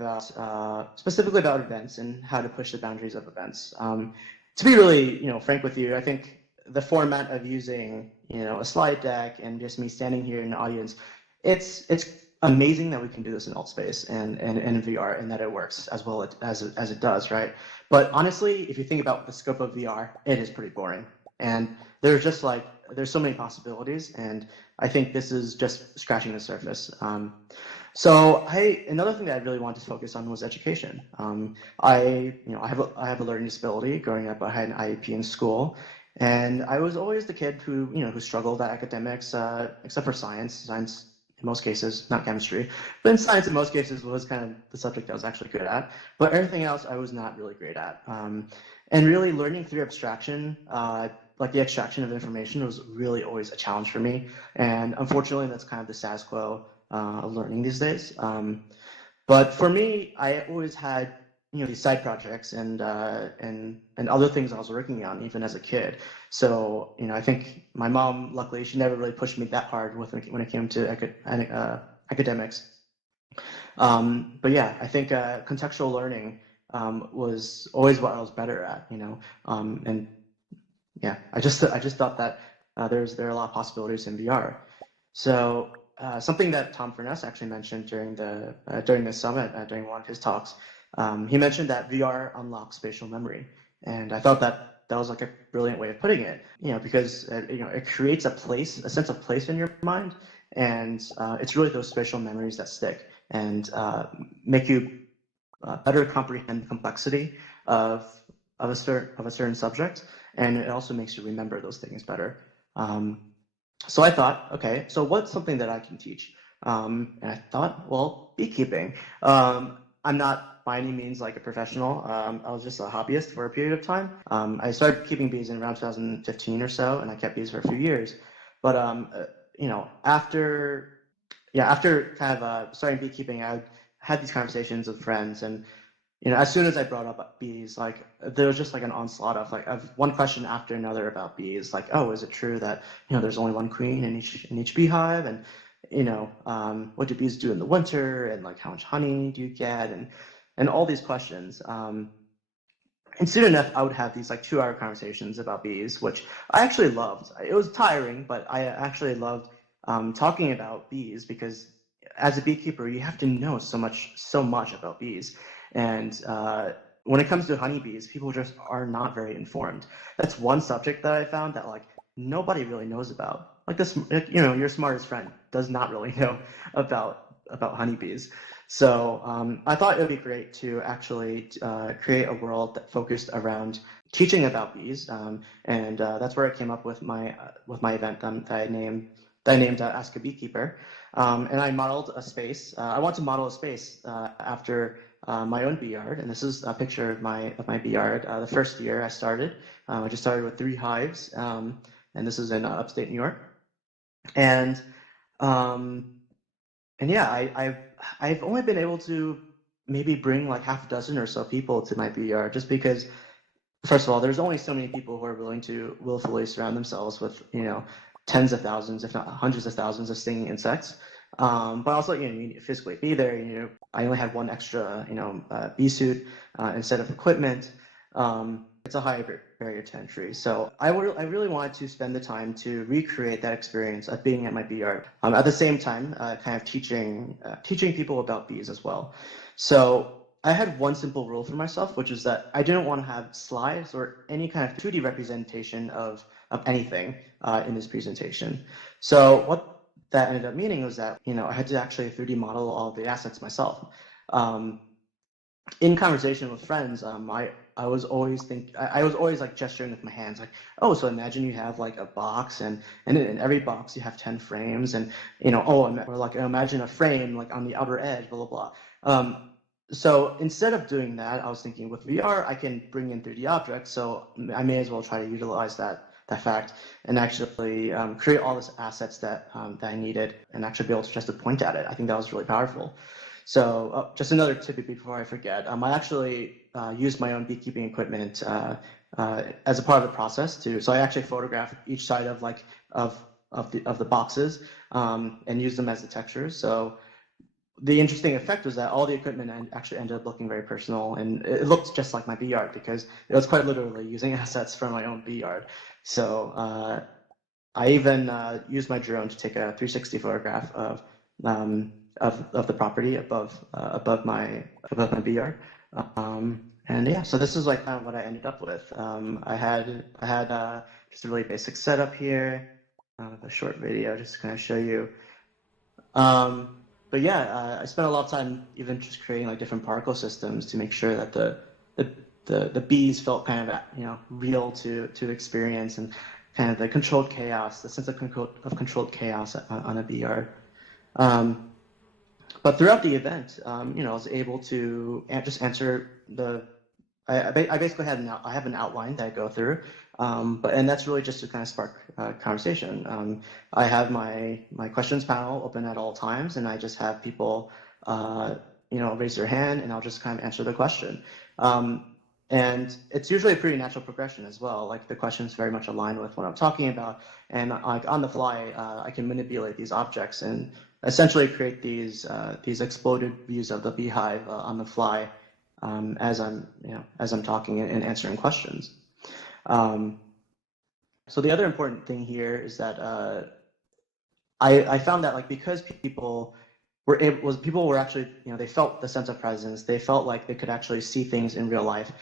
about specifically about events and how to push the boundaries of events. To be really, frank with you, I think the format of using, a slide deck and just me standing here in the audience, it's amazing that we can do this in Altspace and in VR, and that it works as well as it does, right? But honestly, if you think about the scope of VR, it is pretty boring. And there's so many possibilities, and I think this is just scratching the surface. So another thing that I really wanted to focus on was education. I have a learning disability. Growing up, I had an IEP in school, and I was always the kid who struggled at academics, except for science. Science in most cases, not chemistry, but in science in most cases was kind of the subject I was actually good at. But everything else I was not really great at. And really learning through abstraction, like the extraction of information, was really always a challenge for me. And unfortunately, that's kind of the status quo of learning these days. But for me, I always had these side projects and other things I was working on even as a kid. So I think my mom, luckily, she never really pushed me that hard when it came to academics. But yeah, I think contextual learning was always what I was better at, and yeah, I just thought that there are a lot of possibilities in VR. So something that Tom Furness actually mentioned during the summit, during one of his talks. He mentioned that VR unlocks spatial memory, and I thought that was like a brilliant way of putting it. Because it creates a sense of place in your mind, and it's really those spatial memories that stick and make you better comprehend the complexity of a certain subject, and it also makes you remember those things better. So I thought, okay, so what's something that I can teach? And I thought, well, beekeeping. I'm not by any means like a professional. I was just a hobbyist for a period of time. I started keeping bees in around 2015 or so, and I kept bees for a few years. But after kind of starting beekeeping, I had these conversations with friends, and as soon as I brought up bees, like there was just like an onslaught of one question after another about bees. Like, oh, is it true that there's only one queen in each beehive, and what do bees do in the winter, and like how much honey do you get, and all these questions. And soon enough, I would have these like 2-hour conversations about bees, which I actually loved. It was tiring, but I actually loved talking about bees because as a beekeeper, you have to know so much about bees. And when it comes to honeybees, people just are not very informed. That's one subject that I found that like nobody really knows about. Like this, your smartest friend does not really know about honeybees. So I thought it would be great to actually create a world that focused around teaching about bees, and that's where I came up with my event that I named Ask a Beekeeper, and I modeled a space. I want to model a space after my own bee yard, and this is a picture of my bee yard. The first year I started, I just started with 3 hives, and this is in upstate New York, and yeah, I've only been able to maybe bring like half a dozen or so people to my BR just because, first of all, there's only so many people who are willing to willfully surround themselves with tens of thousands, if not hundreds of thousands of stinging insects. But also, you need to physically be there. I only had one extra, bee suit instead of equipment. It's a high barrier to entry. So I really wanted to spend the time to recreate that experience of being at my bee yard. At the same time, kind of teaching people about bees as well. So I had one simple rule for myself, which is that I didn't want to have slides or any kind of 2D representation of anything in this presentation. So what that ended up meaning was that I had to actually 3D model all the assets myself. In conversation with friends, I was always like gesturing with my hands, like, oh, so imagine you have like a box, and in every box you have 10 frames, and or like imagine a frame like on the outer edge, blah blah blah. So instead of doing that, I was thinking with VR I can bring in 3D objects, so I may as well try to utilize that fact and actually create all these assets that I needed and actually be able to just point at it. I think that was really powerful. So just another tip before I forget, I actually used my own beekeeping equipment as a part of the process too. So I actually photographed each side of the boxes and used them as the textures. So the interesting effect was that all the equipment actually ended up looking very personal, and it looked just like my bee yard because it was quite literally using assets from my own bee yard. So I even used my drone to take a 360 photograph of the property above my bee yard. And yeah, so this is like kind of what I ended up with. I had just a really basic setup here, a short video just to kind of show you. But yeah, I spent a lot of time even just creating like different particle systems to make sure that the bees felt kind of real to experience, and kind of the controlled chaos, the sense of controlled chaos on a bee yard. But throughout the event, I was able to just answer I basically I have an outline that I go through, and that's really just to kind of spark conversation. I have my questions panel open at all times, and I just have people, raise their hand, and I'll just kind of answer the question. And it's usually a pretty natural progression as well. Like the questions very much align with what I'm talking about, and like on the fly, I can manipulate these objects and essentially create these exploded views of the beehive on the fly as I'm talking and answering questions. So the other important thing here is that I found that like because people were actually, they felt the sense of presence. They felt like they could actually see things in real life.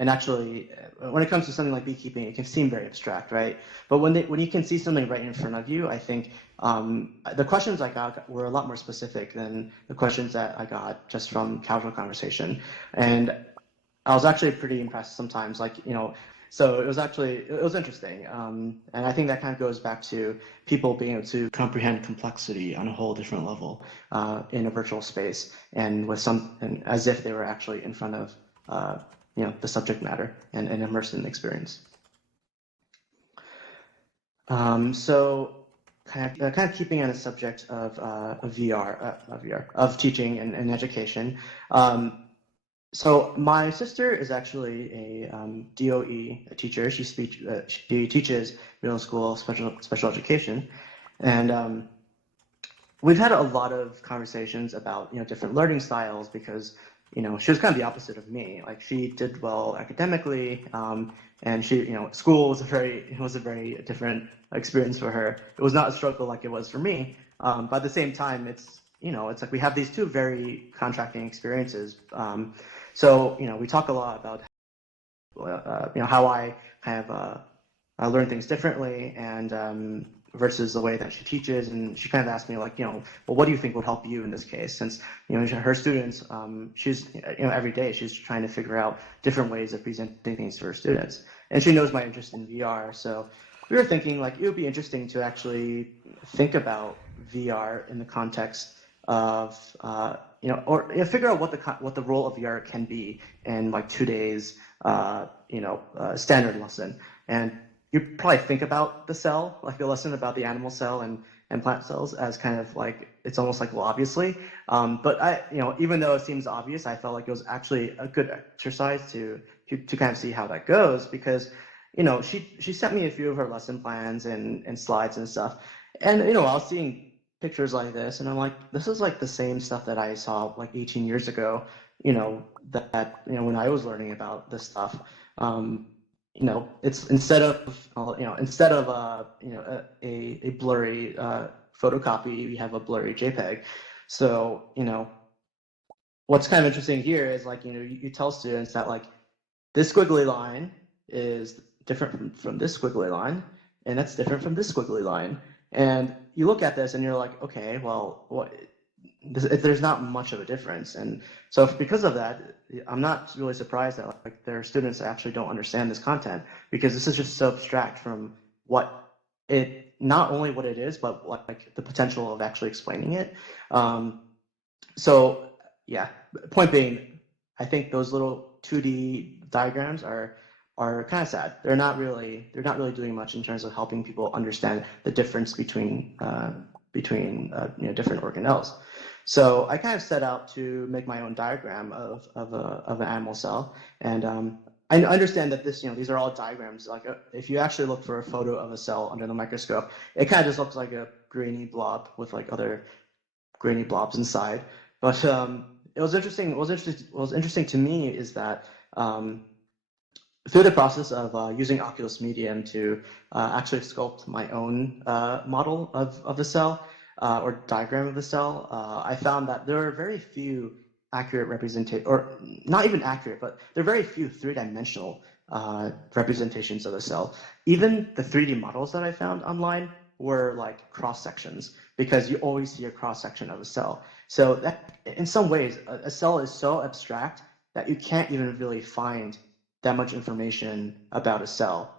And actually, when it comes to something like beekeeping, it can seem very abstract, right? But when you can see something right in front of you, I think the questions I got were a lot more specific than the questions that I got just from casual conversation. And I was actually pretty impressed sometimes, so it was interesting. And I think that kind of goes back to people being able to comprehend complexity on a whole different level in a virtual space and and as if they were actually in front of, the subject matter and immersed in the experience. So kind of keeping on the subject of of teaching and education. So my sister is actually a DOE teacher. She teaches middle school special education, and we've had a lot of conversations about different learning styles because she was kind of the opposite of me. Like she did well academically, and school was a very different experience for her. It was not a struggle like it was for me. But at the same time, it's like we have these two very contracting experiences. So we talk a lot about how I kind of learn things differently and versus the way that she teaches. And she kind of asked me like, well, what do you think would help you in this case? Since her students, she's every day she's trying to figure out different ways of presenting things to her students, and she knows my interest in VR. So we were thinking like it would be interesting to actually think about VR in the context of figure out what the role of VR can be in like 2 days standard lesson. And you probably think about the cell, like the lesson about the animal cell and plant cells as kind of like, it's almost like, well, obviously, but even though it seems obvious, I felt like it was actually a good exercise to kind of see how that goes, because she sent me a few of her lesson plans and slides and stuff, and I was seeing pictures like this, and I'm like, this is like the same stuff that I saw like 18 years ago, when I was learning about this stuff. It's instead of a blurry photocopy, we have a blurry JPEG. So what's kind of interesting here is like you tell students that like this squiggly line is different from this squiggly line, and that's different from this squiggly line. And you look at this and you're like, okay, well, there's not much of a difference. And so because of that, I'm not really surprised that like there are students that actually don't understand this content, because this is just so abstract from not only what it is, but like the potential of actually explaining it. So yeah, point being, I think those little 2D diagrams are kind of sad. They're not really doing much in terms of helping people understand the difference between different organelles. So I kind of set out to make my own diagram of an animal cell, and I understand that these are all diagrams. Like if you actually look for a photo of a cell under the microscope, it kind of just looks like a grainy blob with like other grainy blobs inside. But it was interesting. What was interesting to me is that through the process of using Oculus Medium to actually sculpt my own model of the cell or diagram of the cell, I found that there are very few accurate representation, or not even accurate, but there are very few three-dimensional representations of the cell. Even the 3D models that I found online were like cross sections, because you always see a cross section of a cell. So that, in some ways, a cell is so abstract that you can't even really find that much information about a cell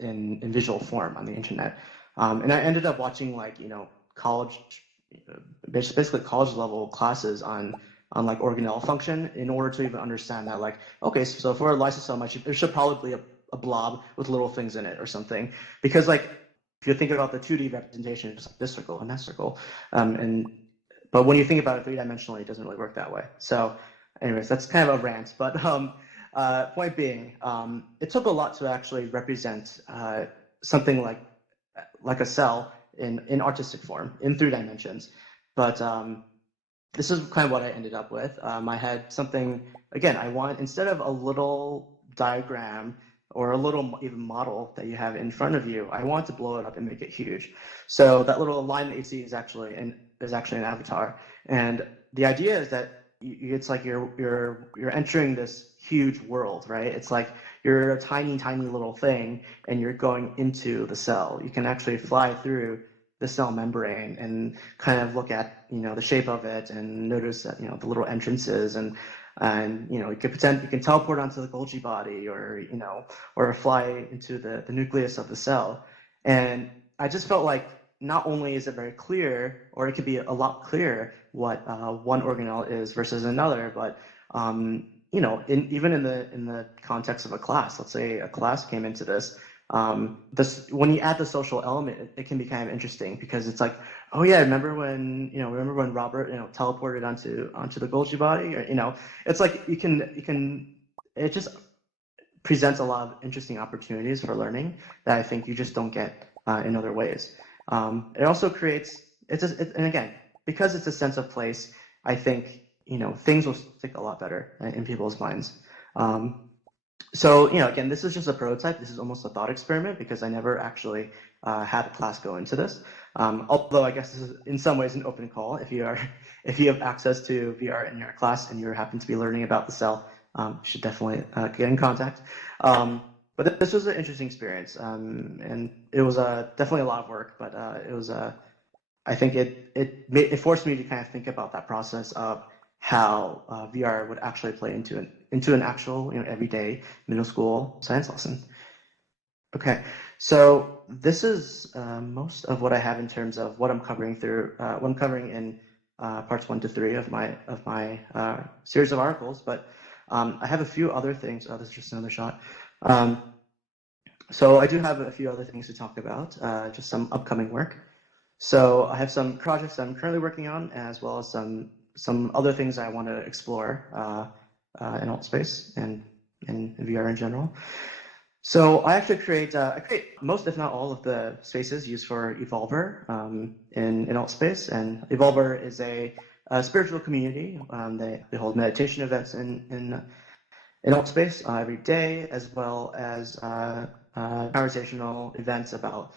in visual form on the internet. And I ended up watching like basically college level classes on like organelle function in order to even understand that, like, okay, so for a lysosome, there should probably be a blob with little things in it or something, because like if you think about the 2D representation, it's like this circle and that circle, but when you think about it three-dimensionally, it doesn't really work that way. So anyways, that's kind of a rant, but point being, it took a lot to actually represent something like a cell in artistic form in 3 dimensions. But this is kind of what I ended up with. I had something, again, I want, instead of a little diagram or a little even model that you have in front of you, I want to blow it up and make it huge. So that little line that you see is actually an avatar, and the idea is that it's like you're entering this huge world, right? It's like you're a tiny little thing, and you're going into the cell. You can actually fly through the cell membrane and kind of look at the shape of it and notice that the little entrances, and you can teleport onto the Golgi body, or fly into the nucleus of the cell. And I just felt like not only is it very clear, or it could be a lot clearer what one organelle is versus another, but even in the context of a class, let's say a class came into this, when you add the social element, it can be kind of interesting, because it's like, oh yeah, remember when Robert teleported onto the Golgi body, or it's like it just presents a lot of interesting opportunities for learning that I think you just don't get in other ways. It also creates, and again, because it's a sense of place, I think things will stick a lot better in people's minds. So again, this is just a prototype. This is almost a thought experiment, because I never actually had a class go into this. Although I guess this is in some ways an open call. If you have access to VR in your class and you happen to be learning about the cell, you should definitely get in contact. But this was an interesting experience, and it was definitely a lot of work. But it was I think it forced me to kind of think about that process of how VR would actually play into an actual everyday middle school science lesson. Okay, so this is most of what I have in terms of what I'm covering in parts 1 to 3 of my series of articles. But I have a few other things. Oh, this is just another shot. So I do have a few other things to talk about, just some upcoming work. So I have some projects that I'm currently working on, as well as some other things I want to explore in AltSpace and in VR in general. So I actually create most, if not all, of the spaces used for Evolver in AltSpace. And Evolver is a spiritual community. They hold meditation events in AltSpace every day, as well as conversational events about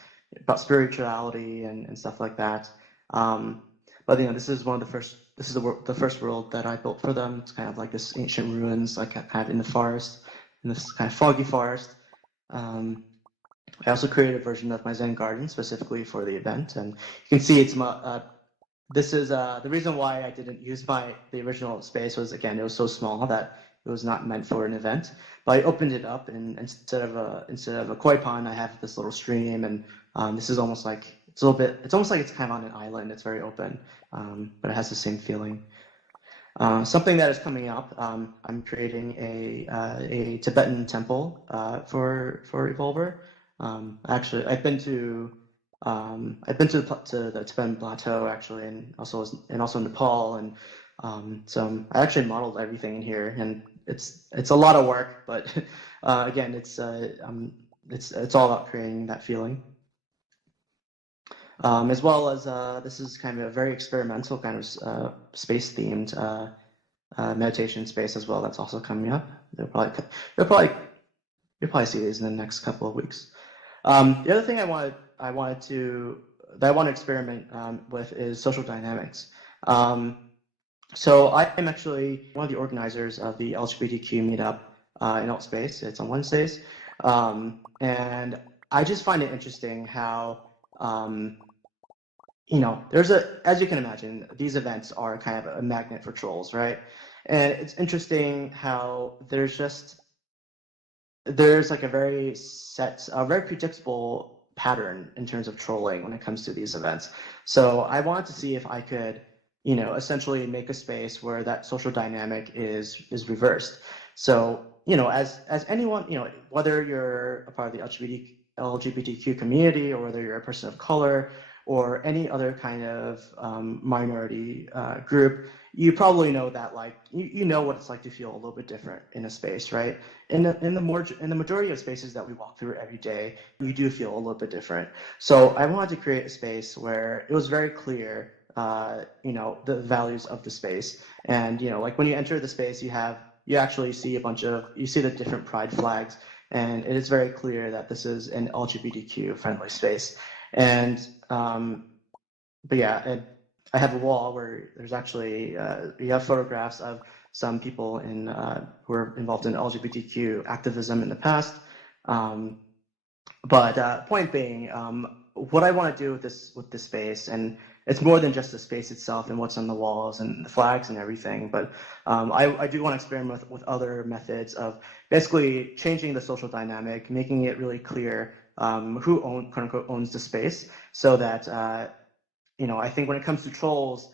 spirituality and stuff like that. But this is one of the first. This is the first world that I built for them. It's kind of like this ancient ruins, like kind of in the forest, in this kind of foggy forest. I also created a version of my Zen garden specifically for the event, and you can see it's this is the reason why I didn't use the original space was, again, it was so small that it was not meant for an event. But I opened it up, and instead of a koi pond, I have this little stream, and this is almost like it's almost like it's kind of on an island. It's very open, but it has the same feeling. Something that is coming up, I'm creating a Tibetan temple for Evolver. Actually, I've been to the Tibetan Plateau, actually, and also Nepal, and so I actually modeled everything in here, and it's a lot of work, but again, it's all about creating that feeling. As well as this is kind of a very experimental kind of space-themed meditation space as well. That's also coming up. You'll probably see these in the next couple of weeks. The other thing I want to experiment with is social dynamics. So I am actually one of the organizers of the LGBTQ meetup in AltSpace. It's on Wednesdays, and I just find it interesting how as you can imagine, these events are kind of a magnet for trolls, right? And it's interesting how there's like a very predictable pattern in terms of trolling when it comes to these events. So I wanted to see if I could, essentially make a space where that social dynamic is reversed. So, as anyone, whether you're a part of the LGBTQ community, or whether you're a person of color, or any other kind of minority group, you probably know that, like, you know what it's like to feel a little bit different in a space, right? In the majority of spaces that we walk through every day, you do feel a little bit different. So I wanted to create a space where it was very clear, the values of the space, and like when you enter the space, you actually see you see the different pride flags. and it is very clear that this is an LGBTQ friendly space. And but yeah, I have a wall where there's actually you have photographs of some people who are involved in LGBTQ activism in the past. But point being, what I want to do with this space, and it's more than just the space itself and what's on the walls and the flags and everything, but I do want to experiment with other methods of basically changing the social dynamic, making it really clear who quote unquote owns the space, so that I think when it comes to trolls,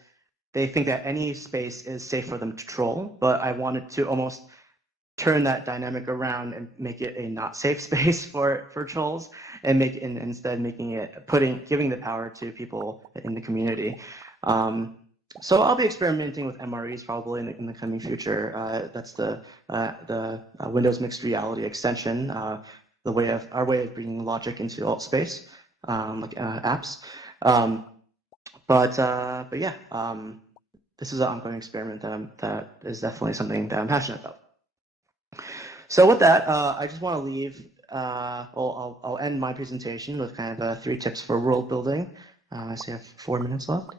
they think that any space is safe for them to troll, but I wanted to almost turn that dynamic around and make it a not safe space for trolls, and instead giving the power to people in the community. So I'll be experimenting with MREs probably in the coming future. That's the Windows Mixed Reality extension, our way of bringing logic into AltspaceVR, like apps. But yeah, this is an ongoing experiment that is definitely something that I'm passionate about. So with that, I just want to leave. I'll end my presentation with kind of 3 tips for world building. I see I have 4 minutes left.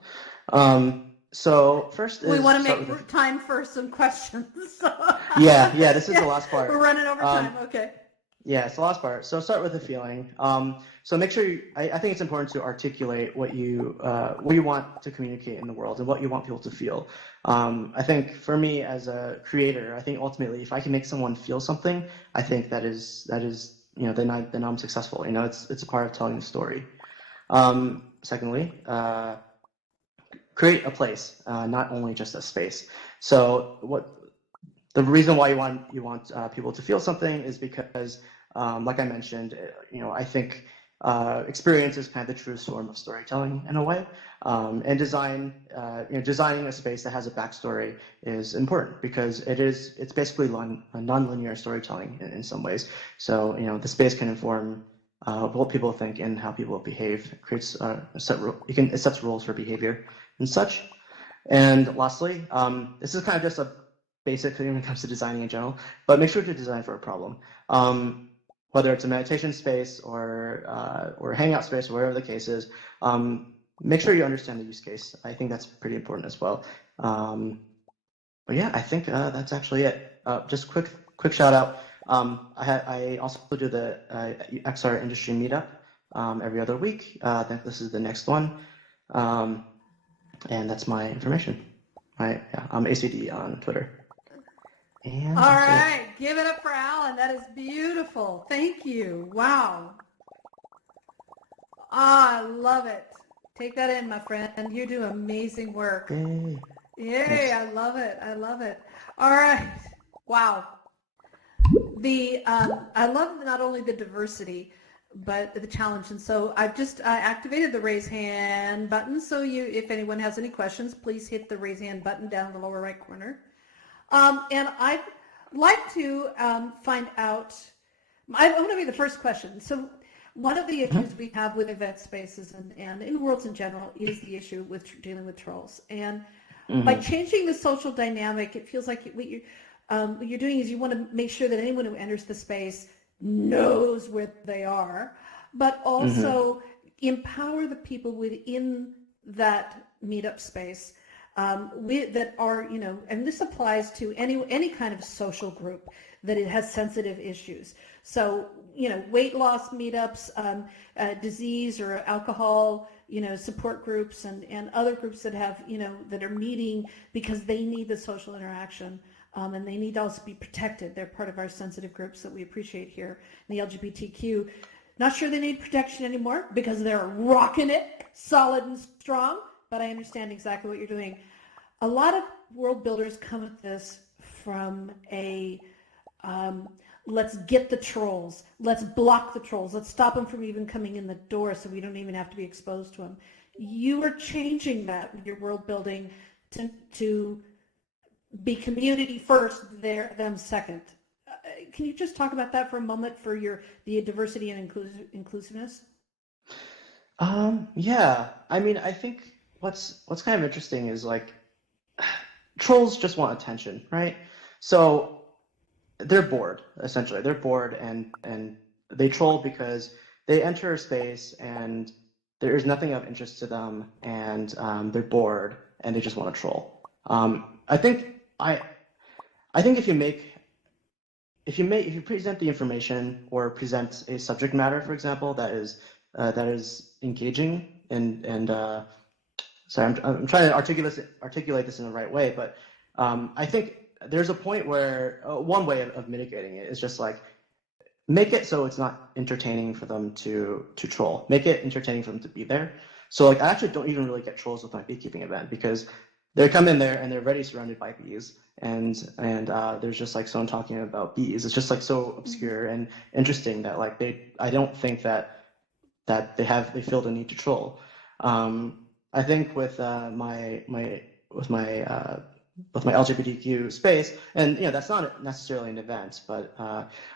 So first is we want to make time for some questions. yeah, this is the last part. We're running over time. Okay. Yeah, it's the last part. So start with the feeling. So make sure I think it's important to articulate what you want to communicate in the world and what you want people to feel. I think for me as a creator, I think ultimately if I can make someone feel something, I think that is then I'm successful. It's a part of telling the story. Secondly, create a place, not only just a space. So the reason why you want people to feel something is because, like I mentioned, I think experience is kind of the truest form of storytelling in a way, and designing a space that has a backstory is important because it's basically non-linear storytelling in some ways. So the space can inform what people think and how people behave. It creates it sets rules for behavior and such. And lastly, this is kind of just a basic thing when it comes to designing in general, but make sure to design for a problem. Whether it's a meditation space or a hangout space or whatever the case is, make sure you understand the use case. I think that's pretty important as well. But yeah, I think that's actually it. Just quick shout out. I also do the XR Industry Meetup every other week. I think this is the next one, and that's my information. I'm ACD on Twitter. And all right, give it up for Alan. That is beautiful. Thank you. Wow. I love it. Take that in, my friend. You do amazing work. Yay, I love it. I love it. All right. Wow. I love not only the diversity, but the challenge. And so I've just activated the raise hand button. So if anyone has any questions, please hit the raise hand button down in the lower right corner. And I'd like to find out, I want to be the first question. So one of the issues we have with event spaces and in worlds in general is the issue with dealing with trolls. And by changing the social dynamic, it feels like what you're doing is you want to make sure that anyone who enters the space knows where they are, but also empower the people within that meetup space that are, and this applies to any kind of social group that it has sensitive issues. So, weight loss meetups, disease or alcohol, support groups and other groups that have, that are meeting because they need the social interaction. And they need to also be protected. They're part of our sensitive groups that we appreciate here in the LGBTQ. Not sure they need protection anymore because they're rocking it solid and strong, but I understand exactly what you're doing. A lot of world builders come at this from let's get the trolls, let's block the trolls, let's stop them from even coming in the door so we don't even have to be exposed to them. You are changing that with your world building to be community first, them second. Can you just talk about that for a moment for the diversity and inclusiveness? Yeah, I mean, I think what's kind of interesting is like trolls just want attention, right? So they're bored, essentially. They're bored and they troll because they enter a space and there is nothing of interest to them, and they're bored and they just want to troll. I think if you present the information or present a subject matter, for example, that is engaging and sorry, I'm trying to articulate this in the right way, but I think there's a point where one way of mitigating it is just like make it so it's not entertaining for them to troll. Make it entertaining for them to be there. So like I actually don't even really get trolls with my beekeeping event because they come in there and they're already surrounded by bees and there's just like someone talking about bees. It's just like so obscure and interesting that like I don't think that they feel the need to troll. I think with with my LGBTQ space, and that's not necessarily an event, but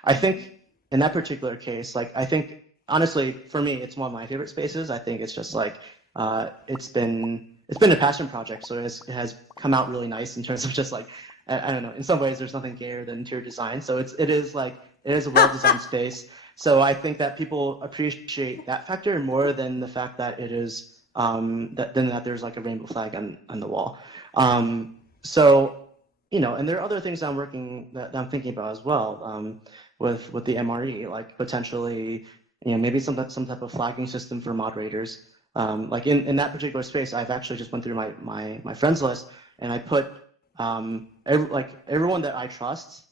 I think in that particular case, like I think honestly for me, it's one of my favorite spaces. I think it's just like it's been a passion project, so it has come out really nice in terms of just like I don't know. In some ways, there's nothing gayer than interior design, so it is a well designed space. So I think that people appreciate that factor more than the fact that it is that there's like a rainbow flag on the wall. So and there are other things that I'm thinking about as well with the MRE, like potentially maybe some type of flagging system for moderators. Like in that particular space, I've actually just went through my friends list and I put everyone that I trust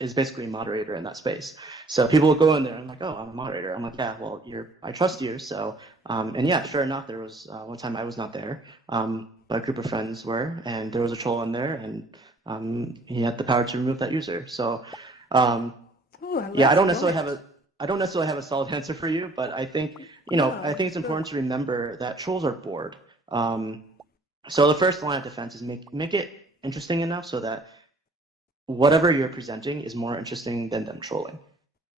is basically a moderator in that space. So people will go in there and I'm like, oh, I'm a moderator. I'm like, yeah, well, I trust you. So, and yeah, sure enough, there was one time I was not there, but a group of friends were, and there was a troll in there, and he had the power to remove that user. So, yeah, I don't necessarily have a solid answer for you, but I think I think it's important to remember that trolls are bored. So the first line of defense is make it interesting enough so that whatever you're presenting is more interesting than them trolling.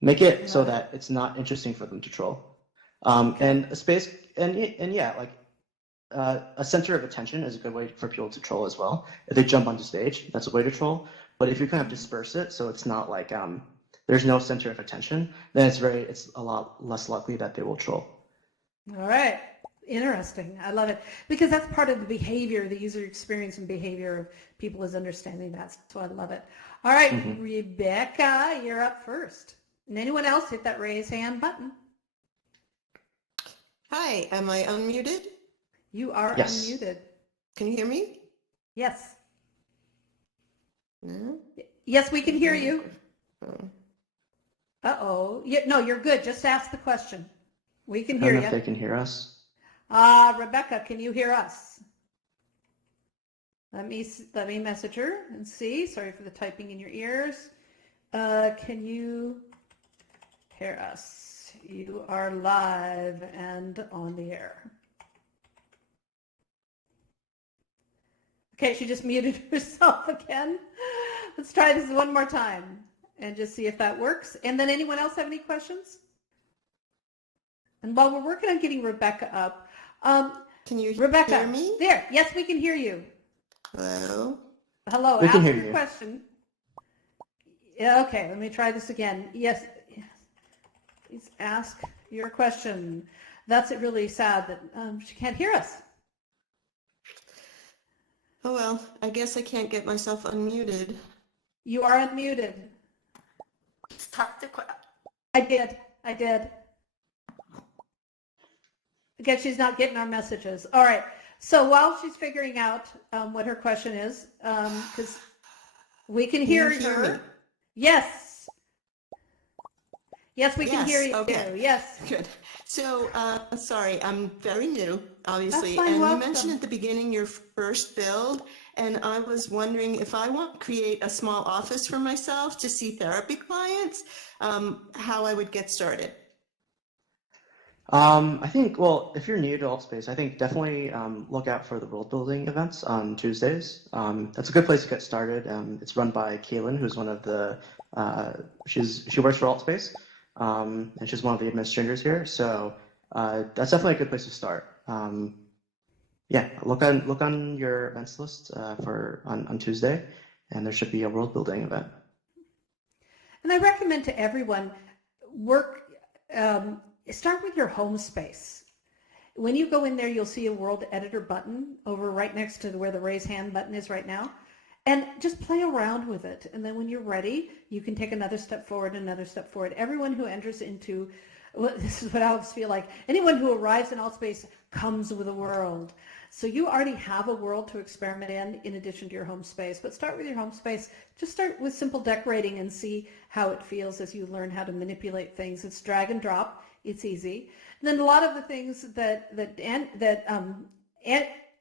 Make it so that it's not interesting for them to troll. And a space, and yeah, like a center of attention is a good way for people to troll as well. If they jump onto stage, that's a way to troll. But if you kind of disperse it, so it's not like there's no center of attention, then it's a lot less likely that they will troll. All right. Interesting. I love it because that's part of the behavior, the user experience and behavior of people is understanding that. So I love it. All right, Rebecca, you're up first. And anyone else, hit that raise hand button. Hi, am I unmuted? You are Yes. unmuted. Can you hear me? Yes. No? Yes, we can hear you. Oh. Uh-oh. No, you're good. Just ask the question. We can I don't hear know if you. they can hear us. Rebecca, can you hear us? Let me message her and see. Sorry for the typing in your ears. Can you hear us? You are live and on the air. Okay, she just muted herself again. Let's try this one more time and just see if that works. And then anyone else have any questions? And while we're working on getting Rebecca up, Can you Rebecca, hear me? there. Yes, we can hear you. Hello? Hello. We can Ask hear your you. question. Yeah, okay, let me try this again. Yes. Please ask your question. That's really sad that she can't hear us. Oh, well, I guess I can't get myself unmuted. You are unmuted. Talk to I did. Again, she's not getting our messages. All right. So while she's figuring out what her question is, because we can hear her. Me? Yes. Yes, we can hear you. Okay. Yes. Good. So, sorry, I'm very new, obviously. That's fine, and welcome. You mentioned at the beginning your first build, and I was wondering if I want to create a small office for myself to see therapy clients, how I would get started. I think, well, if you're new to Altspace, I think definitely look out for the world building events on Tuesdays. That's a good place to get started. It's run by Kaylin, who's one of the, she works for Altspace, and she's one of the administrators here. So that's definitely a good place to start. Yeah, look on your events list on Tuesday, and there should be a world building event. And I recommend to everyone, start with your home space. When you go in there, you'll see a world editor button over right next to where the raise hand button is right now. And just play around with it. And then when you're ready, you can take another step forward, another step forward. Everyone who enters into, well, this is what I always feel like, anyone who arrives in Altspace comes with a world. So you already have a world to experiment in addition to your home space. But start with your home space. Just start with simple decorating and see how it feels as you learn how to manipulate things. It's drag and drop. It's easy. And then a lot of the things that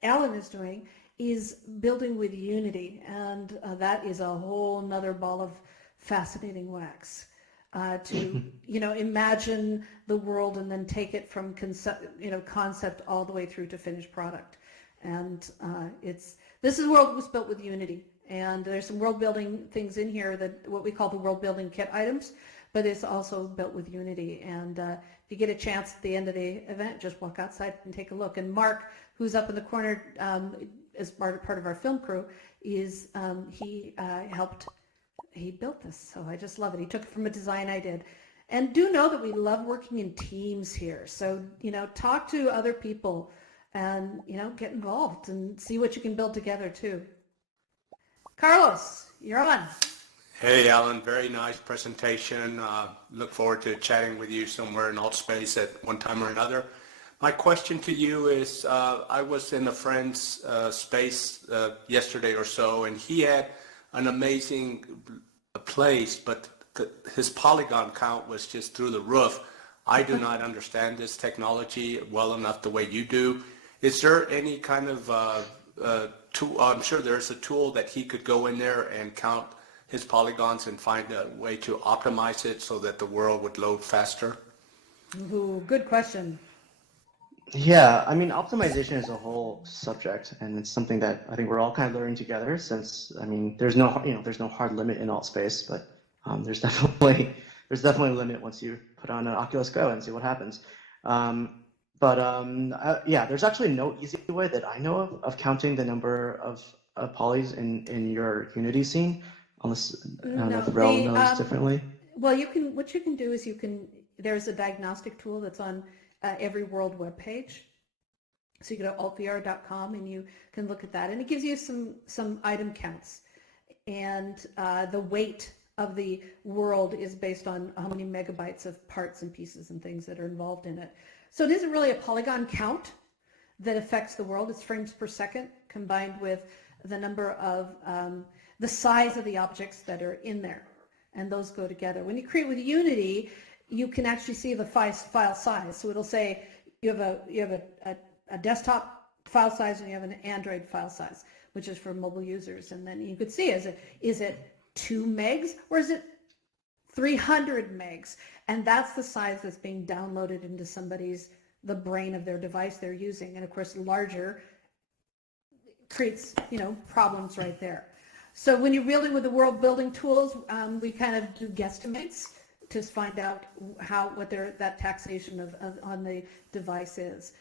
Alan is doing is building with Unity, and that is a whole nother ball of fascinating wax. To imagine the world and then take it from concept all the way through to finished product. And this world was built with Unity, and there's some world building things in here that what we call the world building kit items, but it's also built with Unity. And if you get a chance at the end of the event, just walk outside and take a look. And Mark, who's up in the corner as part of our film crew, is he built this, so I just love it. He took it from a design I did. And do know that we love working in teams here. So, talk to other people and, get involved and see what you can build together too. Carlos, you're on. Hey, Alan, very nice presentation. Look forward to chatting with you somewhere in Altspace at one time or another. My question to you is, I was in a friend's space yesterday or so, and he had an amazing place, but his polygon count was just through the roof. I do not understand this technology well enough the way you do. Is there any kind of tool? I'm sure there's a tool that he could go in there and count his polygons and find a way to optimize it so that the world would load faster. Ooh, good question. Yeah, I mean, optimization is a whole subject, and it's something that I think we're all kind of learning together. Since I mean, there's no hard limit in Altspace, but there's definitely a limit once you put on an Oculus Go and see what happens. Yeah, there's actually no easy way that I know of counting the number of polys in your Unity scene, unless I don't know if Rel knows differently. Well, what you can do is there's a diagnostic tool that's on every world web page. So you go to altvr.com and you can look at that, and it gives you some item counts, and the weight of the world is based on how many megabytes of parts and pieces and things that are involved in it. So it isn't really a polygon count that affects the world. It's frames per second combined with the number of the size of the objects that are in there, and those go together. When you create with Unity, you can actually see the file size. So it'll say you have a desktop file size and you have an Android file size, which is for mobile users. And then you could see, is it 2 megs or is it 300 megs? And that's the size that's being downloaded into the brain of their device they're using. And of course, larger creates, problems right there. So when you're building with the world building tools, we kind of do guesstimates to find out what that taxation on the device is.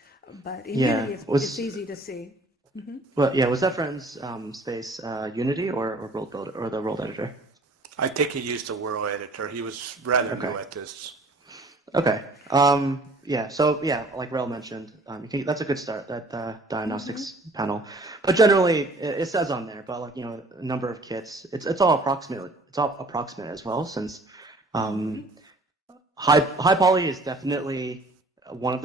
But in Unity, it's easy to see. Mm-hmm. Well, yeah, was that friend's space Unity or World Builder or the World Editor? I think he used the World Editor. He was rather new at this. Okay. Yeah. So yeah, like Rel mentioned, that's a good start. That diagnostics panel, but generally it says on there, but a number of kits. It's all approximate. It's all approximate as well, since high poly is definitely one of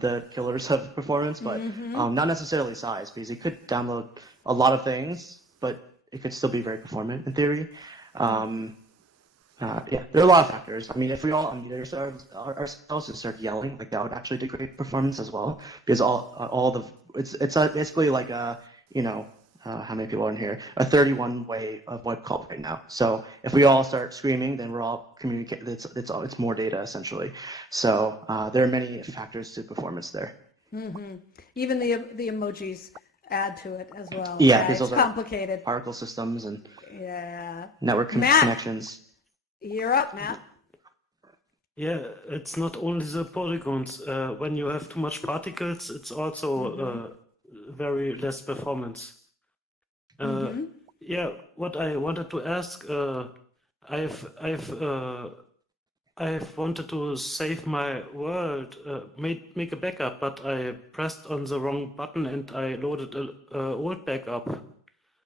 the killers of performance, but not necessarily size, because you could download a lot of things, but it could still be very performant in theory. Yeah, there are a lot of factors. I mean, if we all unmute ourselves and start yelling, that would actually degrade performance as well, because it's basically like how many people are in here? A 31 way of web call right now. So if we all start screaming, then we're all communicating. It's more data essentially. So there are many factors to performance there. Mm-hmm. Even the emojis add to it as well. Yeah, because it's those complicated. Are particle systems and Matt, network connections. You're up, Matt. Yeah, it's not only the polygons. When you have too much particles, it's also very less performance. Yeah, what I wanted to ask, I've wanted to save my world, make a backup, but I pressed on the wrong button and I loaded a old backup.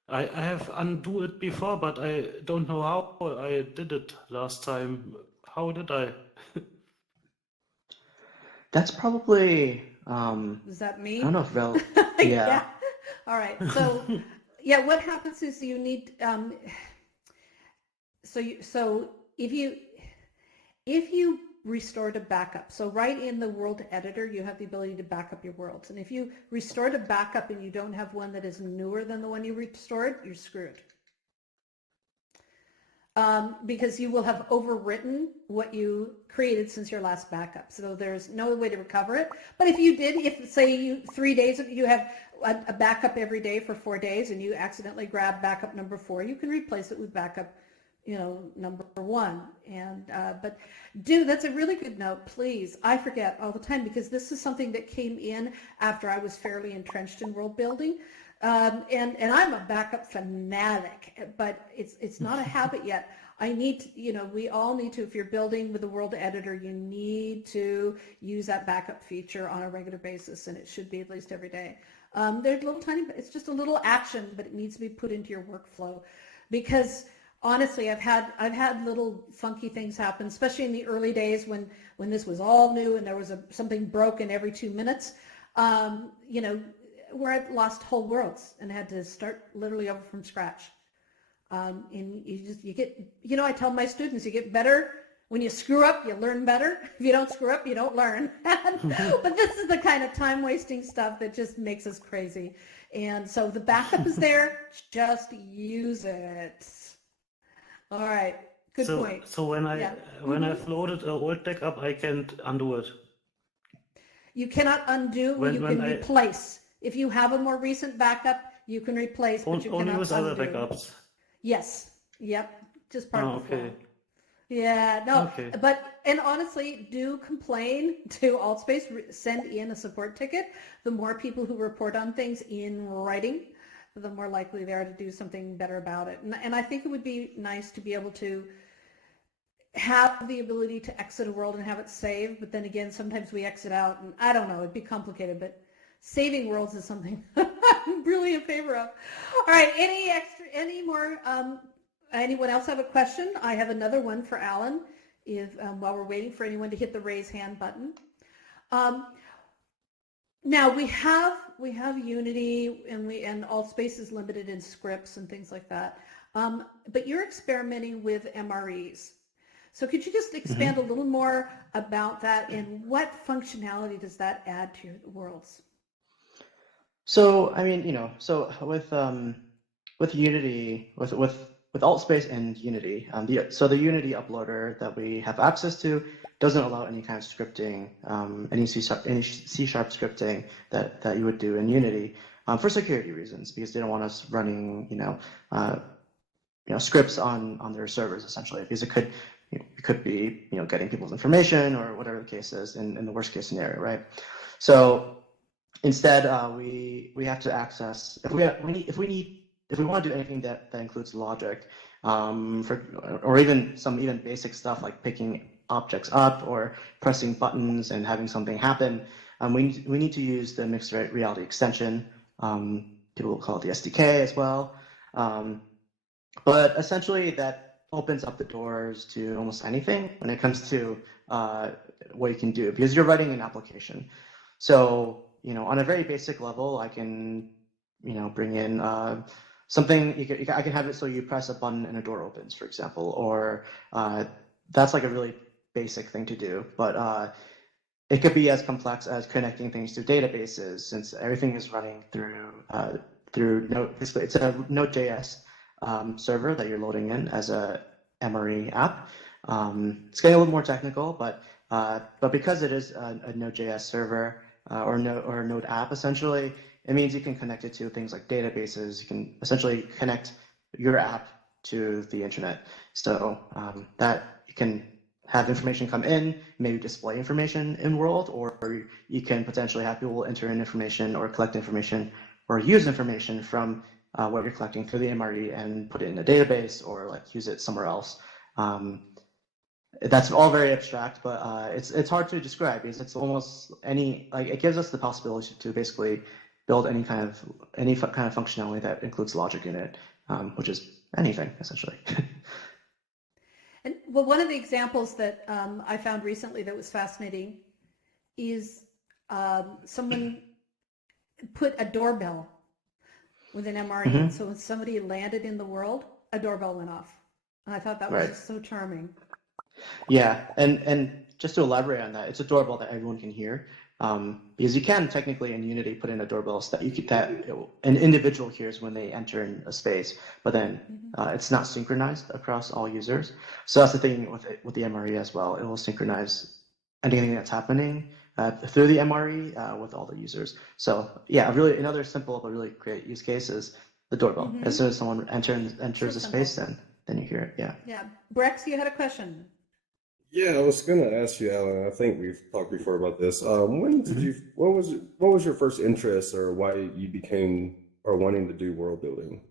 I have undo it before, but I don't know how I did it last time. How did I? That's probably, Is that I me? don't know if Yeah. All right. So, yeah, what happens is you need, so if you restore to backup, so right in the world editor, you have the ability to back up your worlds. And if you restore to backup and you don't have one that is newer than the one you restored, you're screwed. Because you will have overwritten what you created since your last backup. So there's no way to recover it. But if you did, if say you 3 days, you have a backup every day for 4 days and you accidentally grab backup number 4, you can replace it with backup, number 1. And, but that's a really good note, please. I forget all the time because this is something that came in after I was fairly entrenched in world building. And I'm a backup fanatic, but it's not a habit yet. I need to, we all need to, if you're building with a world editor, you need to use that backup feature on a regular basis, and it should be at least every day. There's little tiny, it's just a little action, but it needs to be put into your workflow because honestly, I've had little funky things happen, especially in the early days when this was all new and there was something broken every 2 minutes. Where I lost whole worlds and had to start literally over from scratch. And you get, I tell my students, you get better. When you screw up, you learn better. If you don't screw up, you don't learn. But this is the kind of time wasting stuff that just makes us crazy. And so the backup is there, just use it. All right, good point. So when I've loaded a old backup, I can't undo it. You cannot undo, you can replace. If you have a more recent backup, you can replace, but you cannot only with undo. other backups. Yes. Yep. Just part of the flow. Okay. Yeah. No. Okay. And honestly, do complain to AltSpace. Send in a support ticket. The more people who report on things in writing, the more likely they are to do something better about it. And I think it would be nice to be able to have the ability to exit a world and have it saved. But then again, sometimes we exit out, and I don't know. It'd be complicated, but saving worlds is something I'm really in favor of. All right, anyone else have a question? I have another one for Alan while we're waiting for anyone to hit the raise hand button. Now we have Unity and AltSpace is limited in scripts and things like that. But you're experimenting with MREs. So could you just expand a little more about that and what functionality does that add to your worlds? So I mean, so with Unity, with AltSpace and Unity, the Unity uploader that we have access to doesn't allow any kind of scripting, any C# scripting that you would do in Unity for security reasons, because they don't want us running, scripts on their servers essentially, because it could be, getting people's information or whatever the case is in the worst case scenario, right? So instead, we have to access if we want to do anything that includes logic, or even basic stuff like picking objects up or pressing buttons and having something happen. We need to use the mixed reality extension. People will call it the SDK as well. But essentially, that opens up the doors to almost anything when it comes to what you can do, because you're writing an application. So, on a very basic level, I can, bring in something. I can have it so you press a button and a door opens, for example, or that's like a really basic thing to do. But it could be as complex as connecting things to databases, since everything is running through Node. Basically, it's a Node.js server that you're loading in as a MRE app. It's getting a little more technical, but because it is a Node.js server or a Node app, essentially, it means you can connect it to things like databases. You can essentially connect your app to the internet, so that you can have information come in, maybe display information in world, or you can potentially have people enter in information or collect information or use information from what you're collecting through the MRE and put it in a database or use it somewhere else. That's all very abstract, but it's hard to describe because it's almost it gives us the possibility to basically build any kind of functionality that includes logic in it, which is anything essentially. And well, one of the examples that I found recently that was fascinating is someone put a doorbell with an MRE. And so when somebody landed in the world, a doorbell went off. And I thought that was just so charming. Yeah, and just to elaborate on that, it's a doorbell that everyone can hear, because you can technically in Unity put in a doorbell so that an individual hears when they enter in a space, but then it's not synchronized across all users. So that's the thing with the MRE as well. It will synchronize anything that's happening through the MRE with all the users. So yeah, really another simple but really great use case is the doorbell. As soon as someone enters a space, then you hear it. Yeah. Yeah. Brex, you had a question. Yeah, I was gonna ask you, Alan. I think we've talked before about this. When did you? What was your first interest, or why you became or wanting to do world building?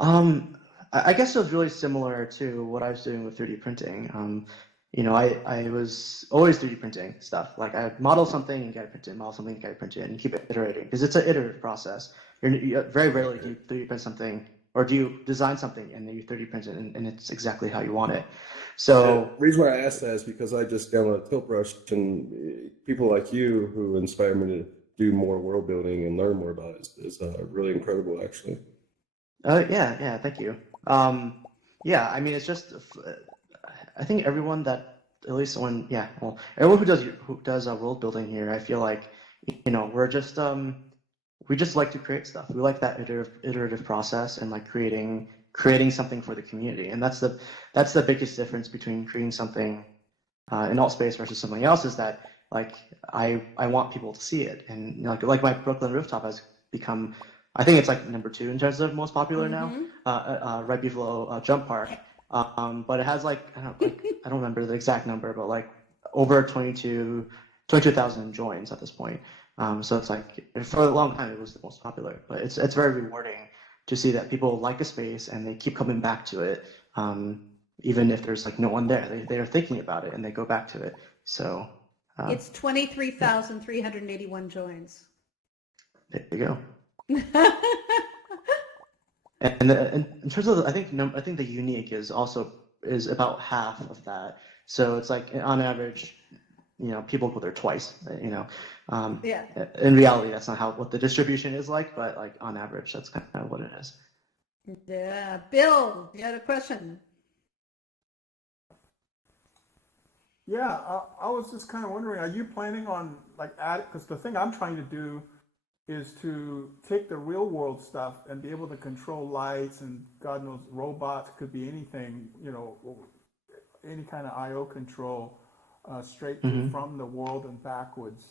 I guess it was really similar to what I was doing with 3D printing. I was always 3D printing stuff. Like I model something, you gotta print it, model something, you gotta print it, and you keep iterating because it's an iterative process. You very rarely do you 3D print something, or do you design something and then you 3D print it and it's exactly how you want it. So The reason why I asked that is because I just downloaded Tilt Brush, and people like you who inspire me to do more world building and learn more about it is really incredible, actually. yeah, thank you. Yeah, I mean it's just I think everyone that at least everyone who does world building here, I feel like we just like to create stuff. We like that iterative process and like creating something for the community. And that's the biggest difference between creating something in Altspace versus something else is that like I want people to see it. And like my Brooklyn rooftop has become, I think it's like #2 in terms of most popular now, right below Jump Park. But it has I don't remember the exact number, but like over 22,000 joins at this point. So it's like for a long time it was the most popular, but it's very rewarding to see that people like a space and they keep coming back to it, even if there's like no one there. They're thinking about it and they go back to it. So It's 23,381 joins. there you go. And in terms of, I think the unique is about half of that. So it's like on average, people go there twice. Yeah. In reality, that's not what the distribution is like, but like on average, that's kind of what it is. Yeah. Bill, you had a question. Yeah, I was just kind of wondering, are you planning on because the thing I'm trying to do is to take the real world stuff and be able to control lights and God knows robots, could be anything, any kind of IO control straight from the world and backwards.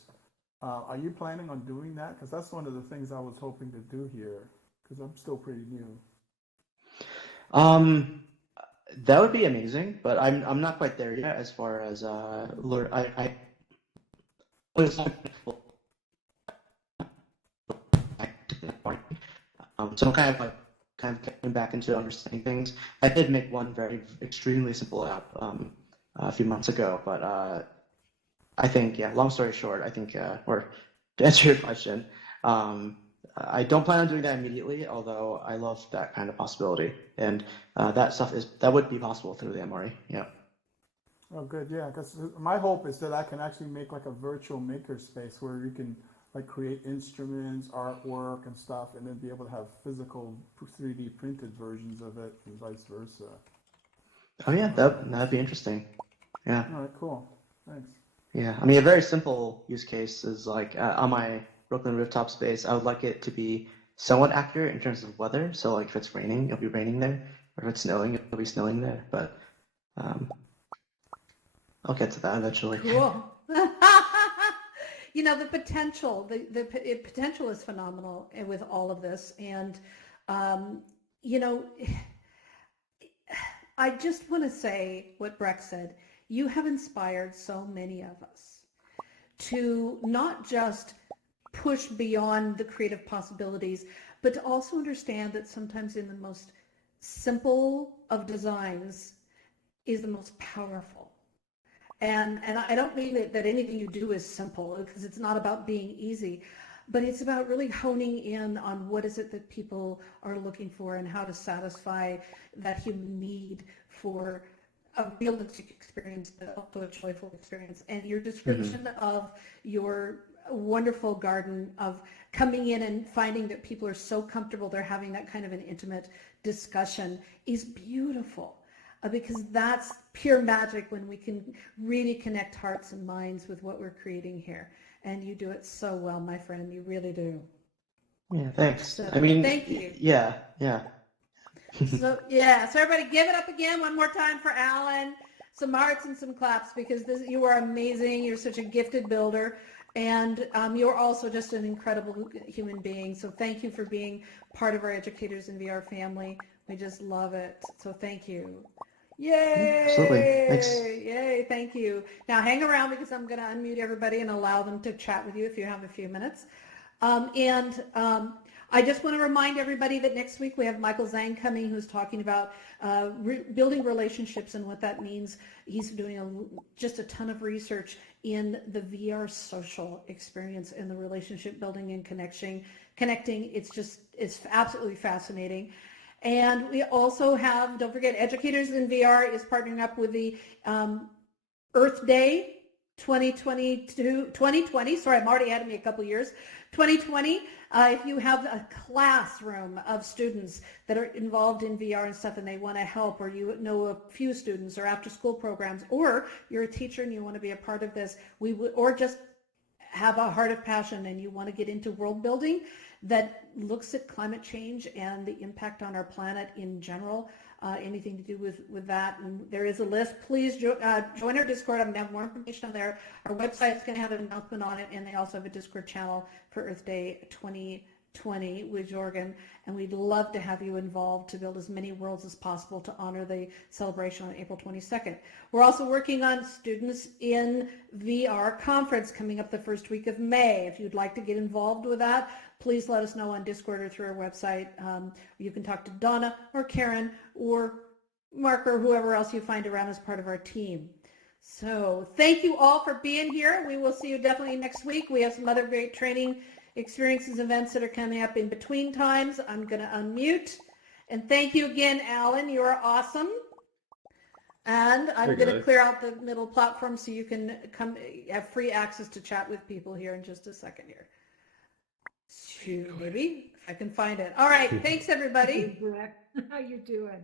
Are you planning on doing that? Because that's one of the things I was hoping to do here, because I'm still pretty new. That would be amazing, but I'm not quite there yet as far as so I'm kind of getting back into understanding things. I did make one very extremely simple app a few months ago, but I think long story short, I think or to answer your question, I don't plan on doing that immediately, although I love that kind of possibility, and that would be possible through the MRE. Yeah. Oh, good. Yeah, because my hope is that I can actually make like a virtual maker space where you can like create instruments, artwork, and stuff, and then be able to have physical 3D printed versions of it, and vice versa. Oh yeah, that'd be interesting. Yeah. All right, cool. Thanks. Yeah, I mean, a very simple use case is like on my Brooklyn rooftop space, I would like it to be somewhat accurate in terms of weather. So like if it's raining, it'll be raining there, or if it's snowing, it'll be snowing there. But I'll get to that eventually. Cool. The potential, the potential is phenomenal with all of this. And, I just want to say what Breck said. You have inspired so many of us to not just push beyond the creative possibilities, but to also understand that sometimes in the most simple of designs, is the most powerful. And I don't mean that anything you do is simple, because it's not about being easy, but it's about really honing in on what is it that people are looking for and how to satisfy that human need for a realistic experience, but also a joyful experience. And your description of your wonderful garden, of coming in and finding that people are so comfortable they're having that kind of an intimate discussion, is beautiful. Because that's pure magic when we can really connect hearts and minds with what we're creating here. And you do it so well, my friend. You really do. Yeah, thanks. So, I mean, thank you. yeah. So everybody give it up again one more time for Alan. Some hearts and some claps, because you are amazing. You're such a gifted builder. And you're also just an incredible human being. So thank you for being part of our Educators in VR family. We just love it. So thank you. Yay! Absolutely. Thanks. Yay, thank you. Now hang around, because I'm going to unmute everybody and allow them to chat with you if you have a few minutes. I just want to remind everybody that next week we have Michael Zhang coming, who's talking about building relationships and what that means. He's doing just a ton of research in the VR social experience and the relationship building and connecting. It's absolutely fascinating. And we also have, don't forget, Educators in VR is partnering up with the Earth Day 2020, sorry, I'm already ahead of me a couple years, 2020. If you have a classroom of students that are involved in VR and stuff and they want to help, or you know a few students, or after school programs, or you're a teacher and you want to be a part of this, or just have a heart of passion and you want to get into world building that looks at climate change and the impact on our planet in general, anything to do with that. And there is a list. Please join our Discord. I'm going to have more information on there. Our website's going to have an announcement on it, and they also have a Discord channel for Earth Day 2020 with Jorgen, and we'd love to have you involved to build as many worlds as possible to honor the celebration on April 22nd. We're also working on Students in VR conference coming up the first week of May. If you'd like to get involved with that, please let us know on Discord or through our website. You can talk to Donna or Karen or Mark or whoever else you find around as part of our team. So thank you all for being here. We will see you definitely next week. We have some other great training experiences, events that are coming up in between times. I'm going to unmute. And thank you again, Alan. You are awesome. And I'm going to clear out the middle platform so you can have free access to chat with people here in just a second here. Maybe if I can find it. All right. Thanks, everybody. How you doing?